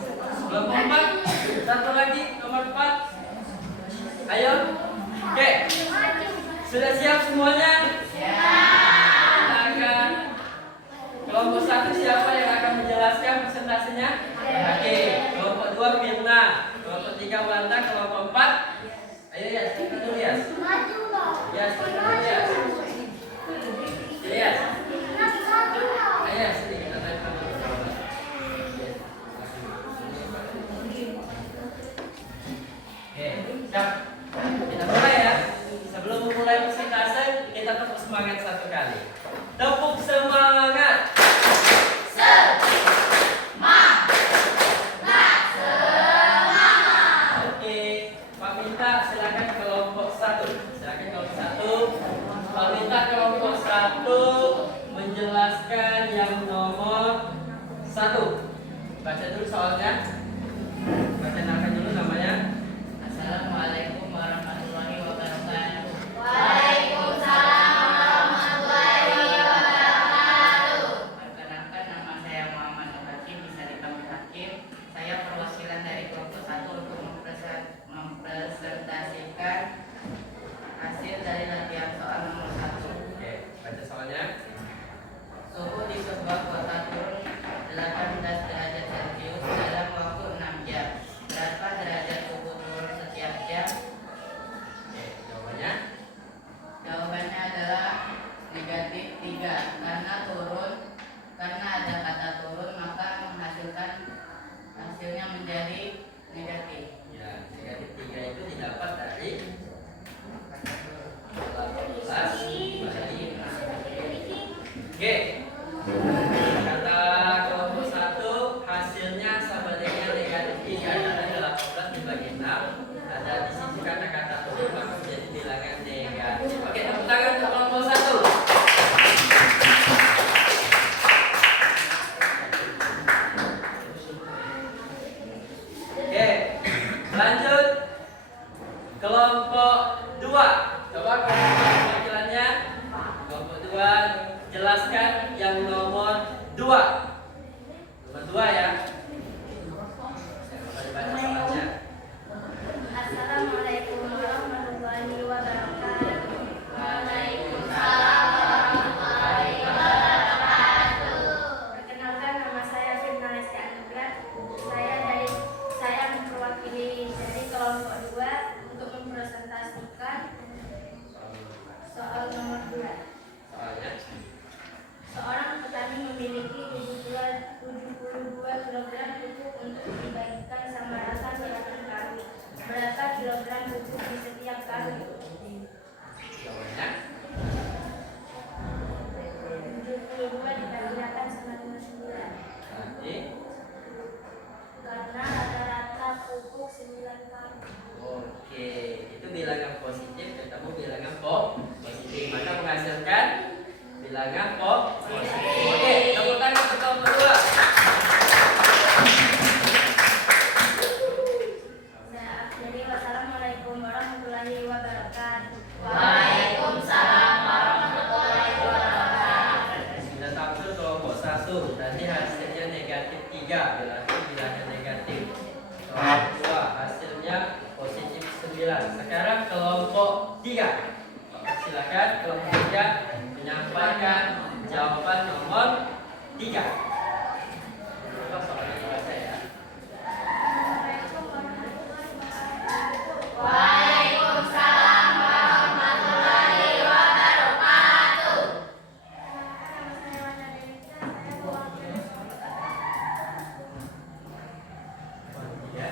kelompok 4. Satu lagi, nomor 4. Ayo. Oke. Sudah siap semuanya? Kita akan kelompok 1 siapa yang akan menjelaskan presentasinya? Oke, kelompok 2 Firna, kelompok 3 Wanda, kelompok 4. Ayo ya, kita dulu ya. Ya, kita dulu ya. Ya. Ayo, sini kita tanya dulu. Oke, siap. Kita mulai ya. Sebelum memulai minta silakan kelompok 1. Silakan kelompok 1. Pak minta kelompok 1 menjelaskan yang nomor 1. Baca dulu soalnya. Bacakan dulu namanya. Assalamualaikum warahmatullahi wabarakatuh. Waalaikumsalam warahmatullahi wabarakatuh. Perkenalkan, nama saya Muhammad Nur Hakim, bisa dipanggil Hakim. Saya perwakilan dari kelompok 1 untuk mempresentasikan hasil dari latihan soal nomor 1. Oke, baca soalnya. Suhu di sebuah kota turun 18 derajat Celcius dalam waktu 6 jam. Berapa derajat suhu turun setiap jam? Oke, jawabannya. Jawabannya adalah negatif 3. Karena ada kata turun, maka menghasilkan hasilnya menjadi negatif. Ya, negatif 3 itu didapat dari 18 dibagi 6. Oke. Kata kelompok 1 hasilnya sama dengan negatif 3 karena 18 dibagi 6. Ada di situ kata-kata turun maka menjadi bilangan negatif. Oke, tepuk tangan untuk kelompok 1. Oke, lanjut kelompok 2. Coba kelompok wakilannya. Kelompok 2 jelaskan yang nomor 2. Nomor 2 ya. Coba dibaca soalnya. Assalamualaikum warahmatullahi wabarakatuh. Waalaikumsalam warahmatullahi wabarakatuh. Perkenalkan, nama saya Firna Lesti Anugrah. Saya mewakili dari kelompok 2 untuk mempresentasikan soal nomor 2. Soalnya. Seorang petani memiliki 72 kg pupuk untuk dibagikan sama rata ke 100 kali. Berapa kilogram pupuk di setiap kali? Jawabannya. 72 dibagi sama 59. Nanti. Karena rata-rata pupuk 9 kali. Oke, itu bilangan positif ketemu bilangan positif, maka menghasilkan bilangan positif. Oke, tepuk tangan untuk kelompok 2. Saya akhiri. Wassalamualaikum warahmatullahi wabarakatuh. Waalaikumsalam warahmatullahi wabarakatuh. Sudah tampil kelompok 1. Tadi hasilnya negatif 3, berarti bilangan negatif. Kelompok 2 hasilnya positif 9. Sekarang kelompok 3. Silakan kelompok 3 menyampaikan jawaban nomor 3. Coba soalnya dibaca ya. Waalaikumsalam warahmatullahi wabarakatuh. Ya.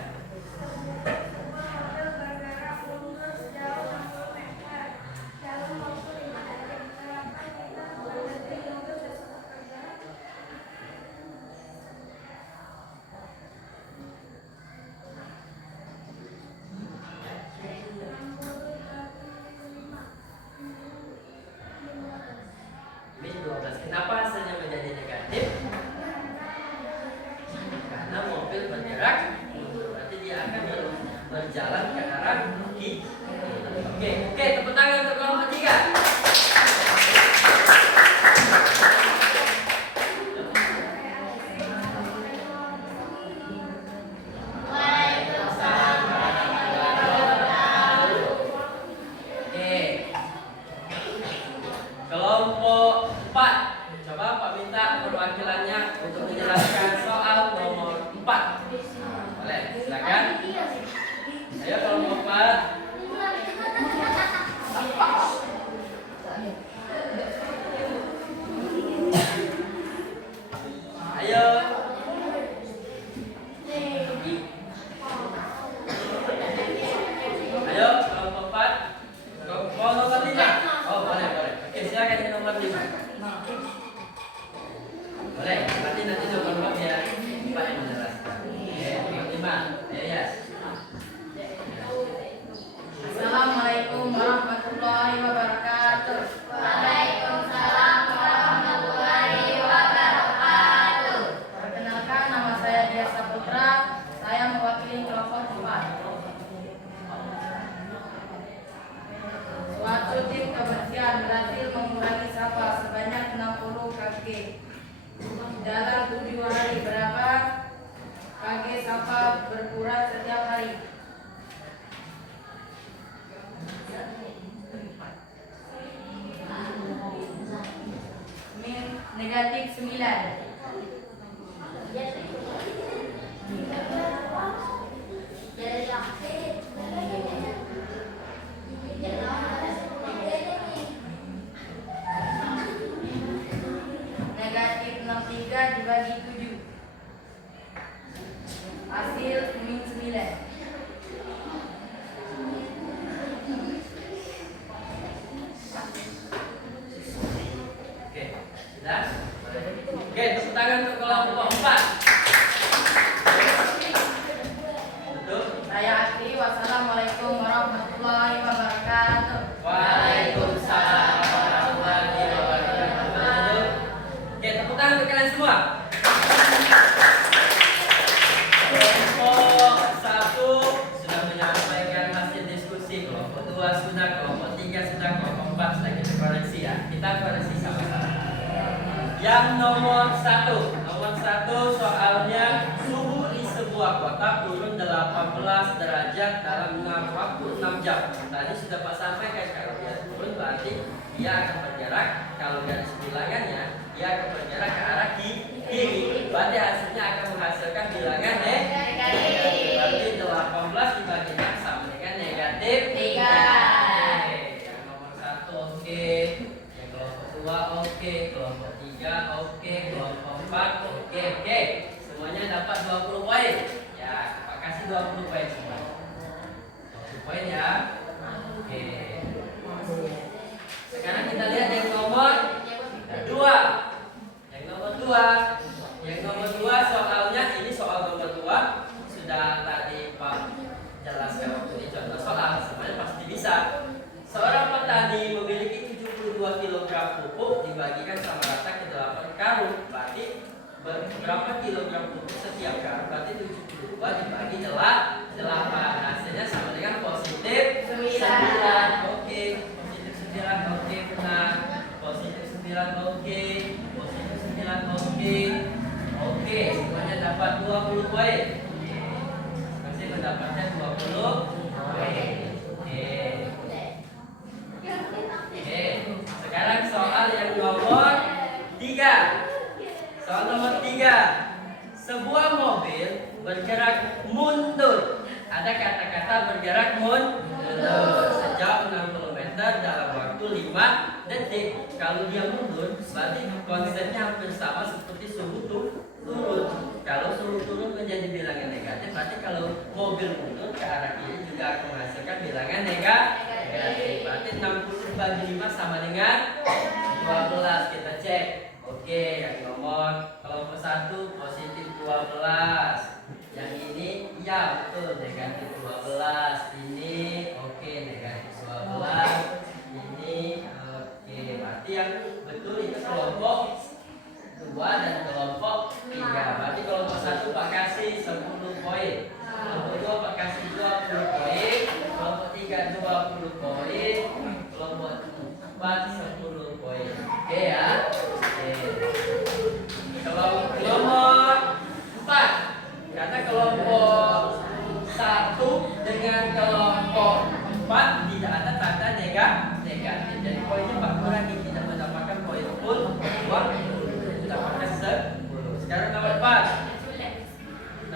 Ini 12. Kenapa hasilnya menjadi negatif? Karena mobil bergerak mundur. Berarti dia akan berjalan ke arah kiri. Oke, tepuk tangan untuk kelompok 3. Oke. Kelompok 4. Coba Pak minta perwakilannya untuk menjelaskan soal nomor 4. Boleh, silakan. Ayo kelompok 4. Oke. Dalam 7 hari berapa pakai sampah berkurang setiap hari? Min negatif 9. Negatif 63 dibagi 7. Hasil min 9. Oke, jelas? Oke, tepuk tangan untuk kelompok 4. Betul? Saya Asri. Wassalamualaikum warahmatullahi wabarakatuh. Waalaikumsalam warahmatullahi wabarakatuh. Oke, tepuk tangan untuk kalian semua. Kelompok 1 sudah menyampaikan hasil diskusi, kelompok 2 sudah, kelompok 3 sudah, kelompok 4 sudah kita koreksi ya. Kita koreksi sama-sama. Yang nomor 1 soalnya suhu di sebuah kota turun 18 derajat dalam waktu 6 jam. Tadi sudah Pak sampaikan kalau dia turun berarti dia akan bergerak. Kalau garis bilangannya dia akan bergerak ke arah kiri. Berarti hasilnya akan menghasilkan bilangan negatif. Berarti 18 dibagi 6 sama dengan negatif 3. Yang nomor 1 oke. Yang kelompok 2 oke. Kelompok 3 oke. Kelompok 4 oke. Semuanya dapat 20 poin. Ya, Pak kasih 20 poin semua. 20 poin ya. Oke. Sekarang kita lihat yang nomor 2. Yang nomor 2 soalnya ini soal nomor 2 sudah tadi Pak jelaskan waktu ini contoh soal, semuanya pasti bisa. Seorang petani memiliki 72 kg pupuk dibagikan sama rata ke 8 karung. Berarti berapa kilogram pupuk setiap karung? Berarti 72 dibagi 8. Hasilnya sama dengan positif 9. Oke, positif 9 oke benar. Positif 9 oke. Positif 9 oke. Oke, semuanya dapat 20 poin. Masih mendapatkan 20 poin. Oke, sekarang soal yang nomor 3. Soal nomor 3. Sebuah mobil bergerak mundur. Ada kata-kata bergerak mundur sejauh 60 meter dalam waktu 5 detik. Kalau dia mundur, berarti konsepnya hampir sama seperti suhu turun. Kalau suhu turun menjadi bilangan negatif, berarti kalau mobil mundur ke arah kiri juga akan menghasilkan bilangan negatif. Berarti 60 dibagi 5 sama dengan 12. Kita cek. Oke, yang nomor kelompok 1 positif 12. Yang ini ya betul negatif 12. Ini oke negatif 12. Ini oke. Berarti yang betul itu kelompok 2 dan kelompok 3. Berarti kelompok 1 Pak kasih 10 poin. Kelompok 2 Pak kasih 20 poin. Kelompok 3 20 poin. Kelompok 4 10 poin. Oke ya. Kelompok nomor 4. Karena kelompok 1 dengan kelompok 4 tidak ada tanda negatif. Jadi poinnya Pak kurangi, tidak mendapatkan poin pun. Mendapatkan 10. Sekarang nomor 4.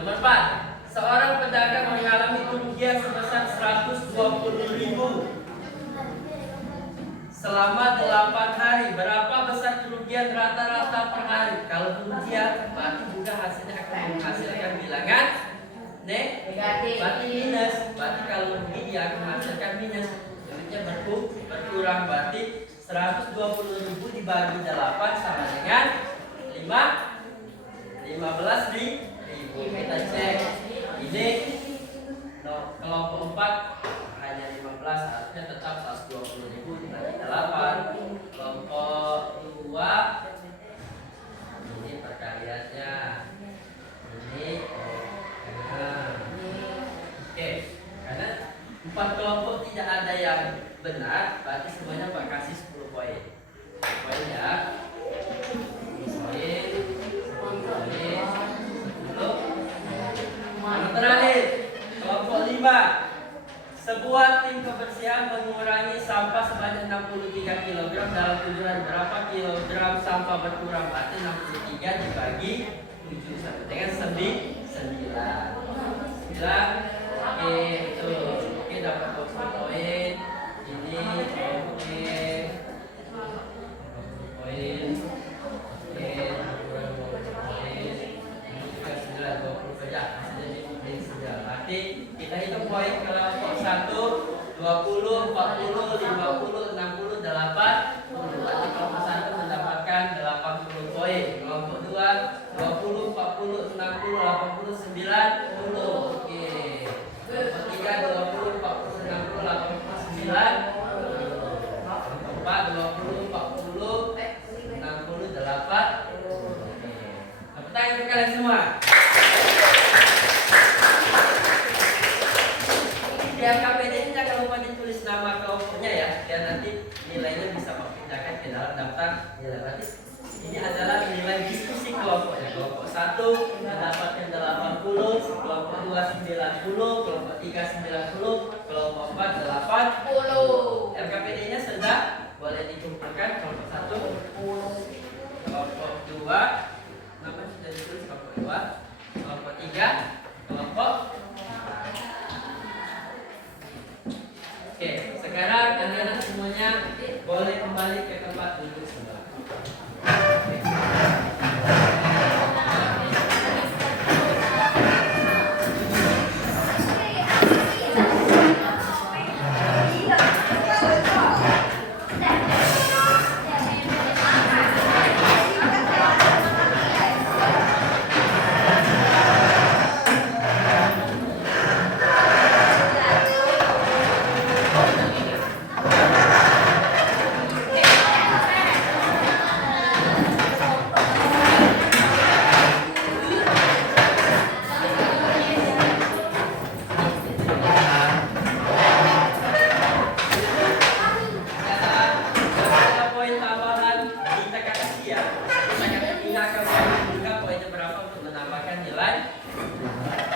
Nomor 4. Seorang pedagang mengalami kerugian sebesar 120.000 selama 8 hari. Berapa besar kerugian rata-rata per hari? Kalau kerugian berarti juga hasilnya akan menghasilkan bilangan negatif. Berarti minus. Berarti kalau rugi dia akan menghasilkan minus. Duitnya berkurang. Berarti 120.000 dibagi 8 sama dengan 15.000. Kita cek. Ini kelompok 4 hanya 15, harusnya tetap 120.000 dibagi 8. Kelompok 2 ini perkaliannya. Ini oke. Karena 4 kelompok tidak ada yang benar, berarti semuanya Pak kasih 10 poin. Poin ya. terakhir, kelompok 5. Sebuah tim kebersihan mengurangi sampah sebanyak 63 kg dalam tujuan berapa kilogram sampah berkurang? Berarti 63 dibagi 7 sama dengan 9. Oke, itu. Oke, dapat 20 poin. Ini oke. 20 poin. Oke, kurang 20 poin. Ini juga 9, 20 saja. Hasilnya jadi 9. Berarti kita hitung poin kelompok 1, 20, 40, 50, 60, 80. Berarti kelompok 1 mendapatkan 80 poin. Kelompok 2, 20, 40, 60, 80, 90. Oke. Kelompok 3, 20, 40, 60, 80, 90. Kelompok 4, 20, 40, 60, 80. Oke. Tepuk tangan untuk kalian semua. Di RKPD ini jangan lupa ditulis nama kelompoknya ya, biar nanti nilainya bisa dipindahkan ke dalam daftar nilai. Berarti ini adalah nilai diskusi kelompoknya. Kelompok 1 mendapatkan 80, kelompok 2 90, kelompok 3 90, kelompok 4 80. RKPD-nya sudah boleh dikumpulkan. Kelompok 1, kelompok 2, nama sudah ditulis kelompok 2, kelompok 3, kelompok. Oke, sekarang anak-anak semuanya boleh kembali ke tempat duduk semula. Ada poin tambahan kita kasih ya. Kita ingatkan juga poinnya berapa untuk menambahkan nilai.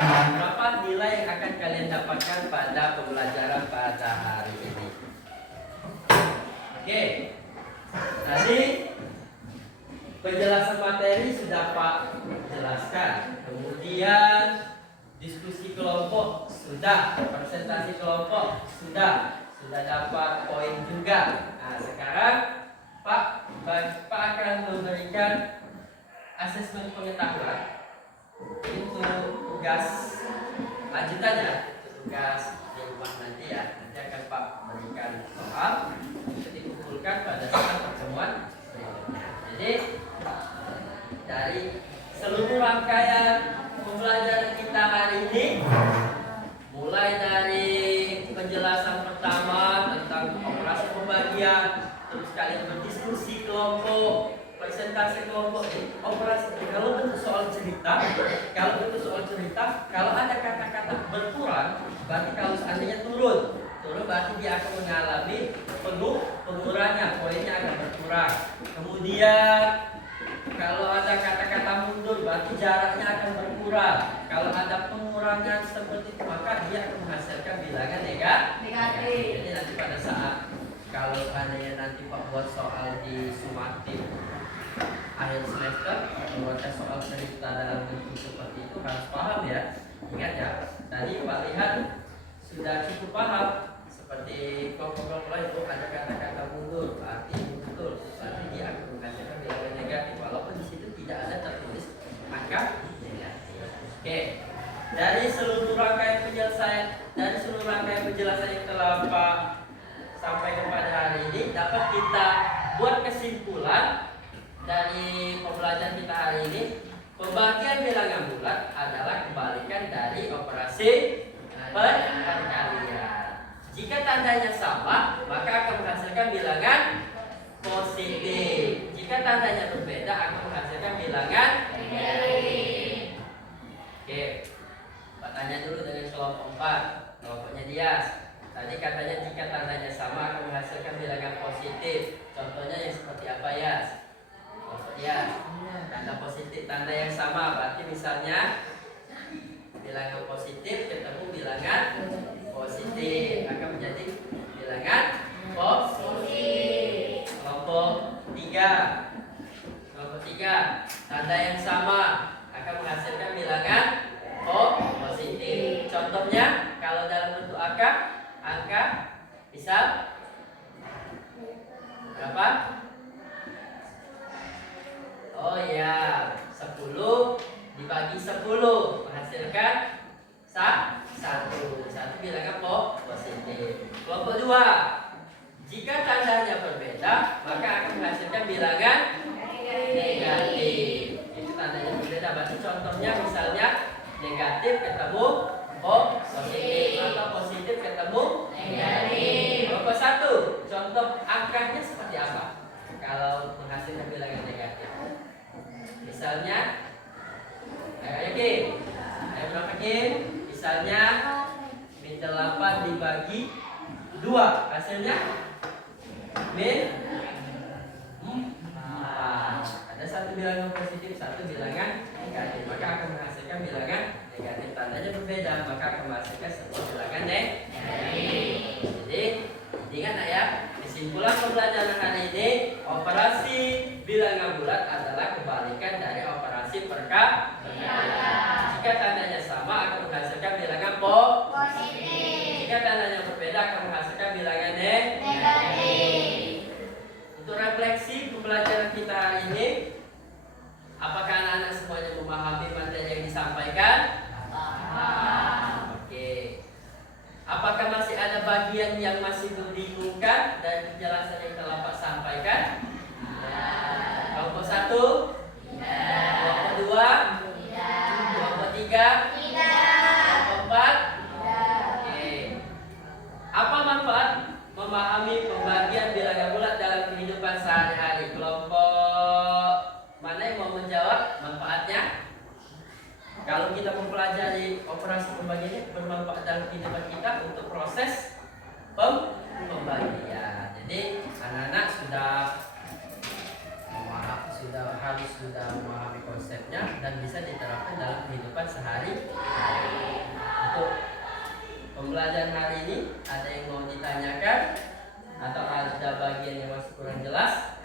Berapa nilai yang akan kalian dapatkan pada pembelajaran pada hari ini. Oke. Tadi penjelasan materi sudah Pak jelaskan. Kemudian diskusi kelompok sudah, presentasi kelompok sudah dapat poin juga. Nah, sekarang Pak akan memberikan asesmen pengetahuan. Itu tugas lanjutannya, tugas di rumah nanti ya. Nanti akan Pak berikan soal untuk dikumpulkan pada saat pertemuan berikutnya. Jadi dari seluruh rangkaian pembelajaran kita hari ini, mulai dari penjelasan pertama tentang operasi pembagian, terus kalian berdiskusi kelompok, presentasi kelompok, operasi. Kalau bentuk soal cerita, kalau ada kata-kata berkurang, berarti kalau seandainya turun berarti dia akan mengalami pengurangan, poinnya akan berkurang. Kemudian kalau ada kata-kata mundur, berarti jaraknya akan berkurang. Kalau ada pengurangan seperti itu, maka dia akan menghasilkan bilangan negatif. Jadi nanti pada saat kalau seandainya nanti Pak buat soal di sumatif akhir semester, membuat soal cerita dalam bentuk seperti itu harus paham ya. Ingat ya, tadi Pak lihat sudah cukup paham. Seperti kelompok-kelompok lain itu ada kata-kata mundur, berarti betul, berarti dia akan menghasilkan bilangan negatif walaupun di situ tidak ada tertulis angka negatif. Oke, dari seluruh rangkaian penjelasan yang telah Pak sampaikan pada hari ini, dapat kita buat kesimpulan dari pembelajaran kita hari ini. Pembagian bilangan bulat adalah kebalikan dari operasi perkalian. Jika tandanya sama, maka akan menghasilkan bilangan positif. Jika tandanya berbeda, akan menghasilkan bilangan negatif. Oke, Pak tanya dulu dengan kelompok 4, kelompoknya Dias. Tadi katanya jika tandanya sama akan menghasilkan bilangan positif. Contohnya yang seperti apa ya? Kelompok Dias, tanda positif, tanda yang sama, berarti misalnya bilangan positif tiga. Tanda yang sama akan menghasilkan bilangan positif. Contohnya kalau dalam bentuk angka bisa berapa? Oh ya, 10 dibagi 10 menghasilkan 1. 1 bilangan positif. Kelompok 2. Jika tandanya berbeda, maka akan menghasilkan bilangan negatif. Itu tandanya berbeda. Berarti contohnya misalnya negatif ketemu positif atau positif ketemu negatif. Kelompok 1. Contoh angkanya seperti apa? Kalau menghasilkan bilangan negatif. Misalnya, ayo berapa Kim? Misalnya min 8 dibagi 2, hasilnya min 4. Ada 1 bilangan positif, 1 bilangan negatif, maka akan menghasilkan bilangan negatif. Tandanya berbeda, maka akan menghasilkan sebuah bilangan negatif. Jadi ingat ya, kesimpulan pembelajaran hari ini, operasi bilangan bulat adalah kebalikan dari operasi perkalian. Jika tandanya sama akan menghasilkan bilangan positif. Jika tandanya berbeda akan menghasilkan bilangan negatif. Untuk refleksi pembelajaran kita hari ini, apakah anak-anak semuanya memahami materi yang disampaikan? Oke. Apakah masih ada bagian yang masih membingungkan dari penjelasan yang telah Pak sampaikan? Kelompok 1? Kelompok 2? Kelompok 3? Kelompok 4? Oke. Apa manfaat memahami pembagian bilangan bulat dalam kehidupan sehari-hari? Kelompok mana yang mau menjawab manfaatnya? Kalau kita mempelajari operasi pembagiannya bermanfaat dalam kehidupan kita untuk proses pembagian. Jadi anak-anak sudah memahami konsepnya dan bisa diterapkan dalam kehidupan sehari-hari. Untuk pembelajaran hari ini ada yang mau ditanyakan atau ada bagian yang masih kurang jelas?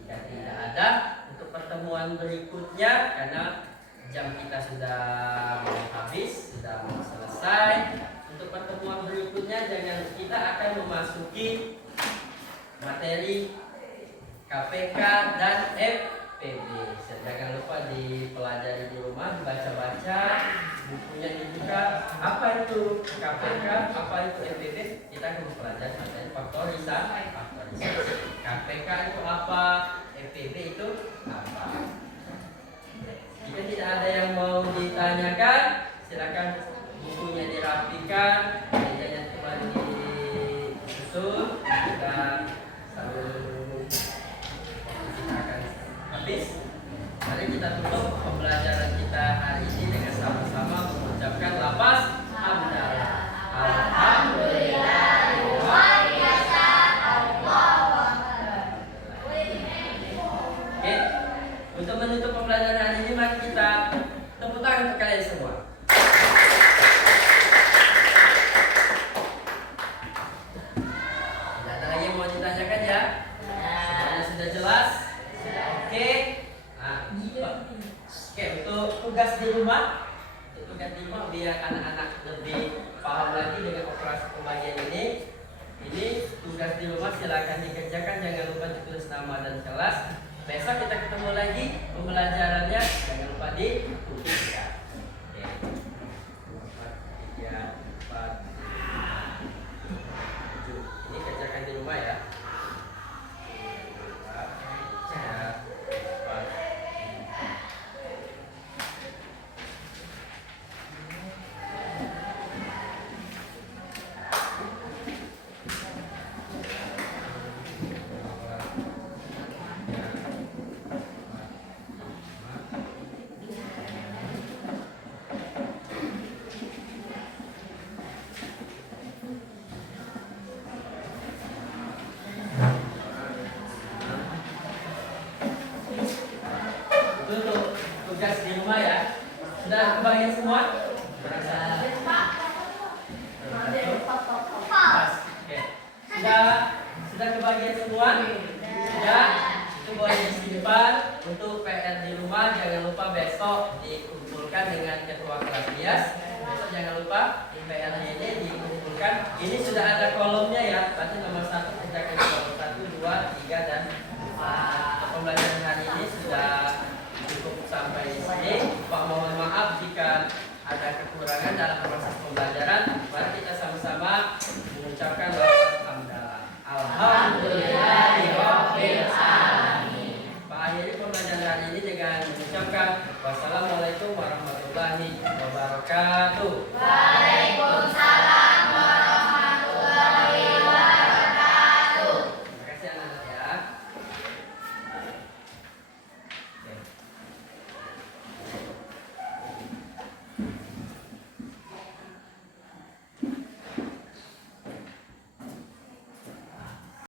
Jika tidak ada, untuk pertemuan berikutnya karena jam kita sudah mau habis, sudah mau selesai. Untuk pertemuan berikutnya kita akan memasuki materi KPK dan FPB. Jangan lupa dipelajari di rumah, dibaca-baca, bukunya dibuka. Apa itu KPK, apa itu FPB? Kita akan mempelajari materi faktorisasi. KPK itu apa? FPB itu apa? Jika tidak ada yang mau ditanyakan, silakan bukunya dirapikan, mejanya kembali disusun. Kita akan habis. Mari kita tutup pembelajaran kita hari ini dengan sama-sama mengucapkan lafaz hamdalah. Alhamdulillah luar biasa, Allahu Akbar. Oke, untuk menutup pembelajaran hari ini mari kita tepuk tangan untuk kalian semua. Tidak ada lagi yang mau ditanyakan ya? Semuanya sudah jelas? Oke. Oke, untuk tugas di rumah biar anak-anak lebih paham lagi dengan operasi pembagian ini. Ini tugas di rumah silakan dikerjakan, jangan lupa ditulis nama dan kelas. Besok kita ketemu lagi pembelajarannya, jangan lupa ditulis ya. Oke. 3, 4, 5, 7. Ini kerjakan di rumah ya. Untuk tugas di rumah ya. Sudah kebagian semua? Oke. Sudah kebagian semua? Sudah. Itu boleh disimpan untuk PR di rumah. Jangan lupa besok dikumpulkan dengan ketua kelas bias. Besok jangan lupa di PR ini dikumpulkan. Ini sudah ada kolomnya ya. Berarti nomor 1 kerjakan kolom 1, 2, 3 dan 4. Pembelajaran hari ini sudah cukup sampai sini. Pak mohon maaf jika ada kekurangan dalam proses pembelajaran. Mari kita sama-sama mengucapkan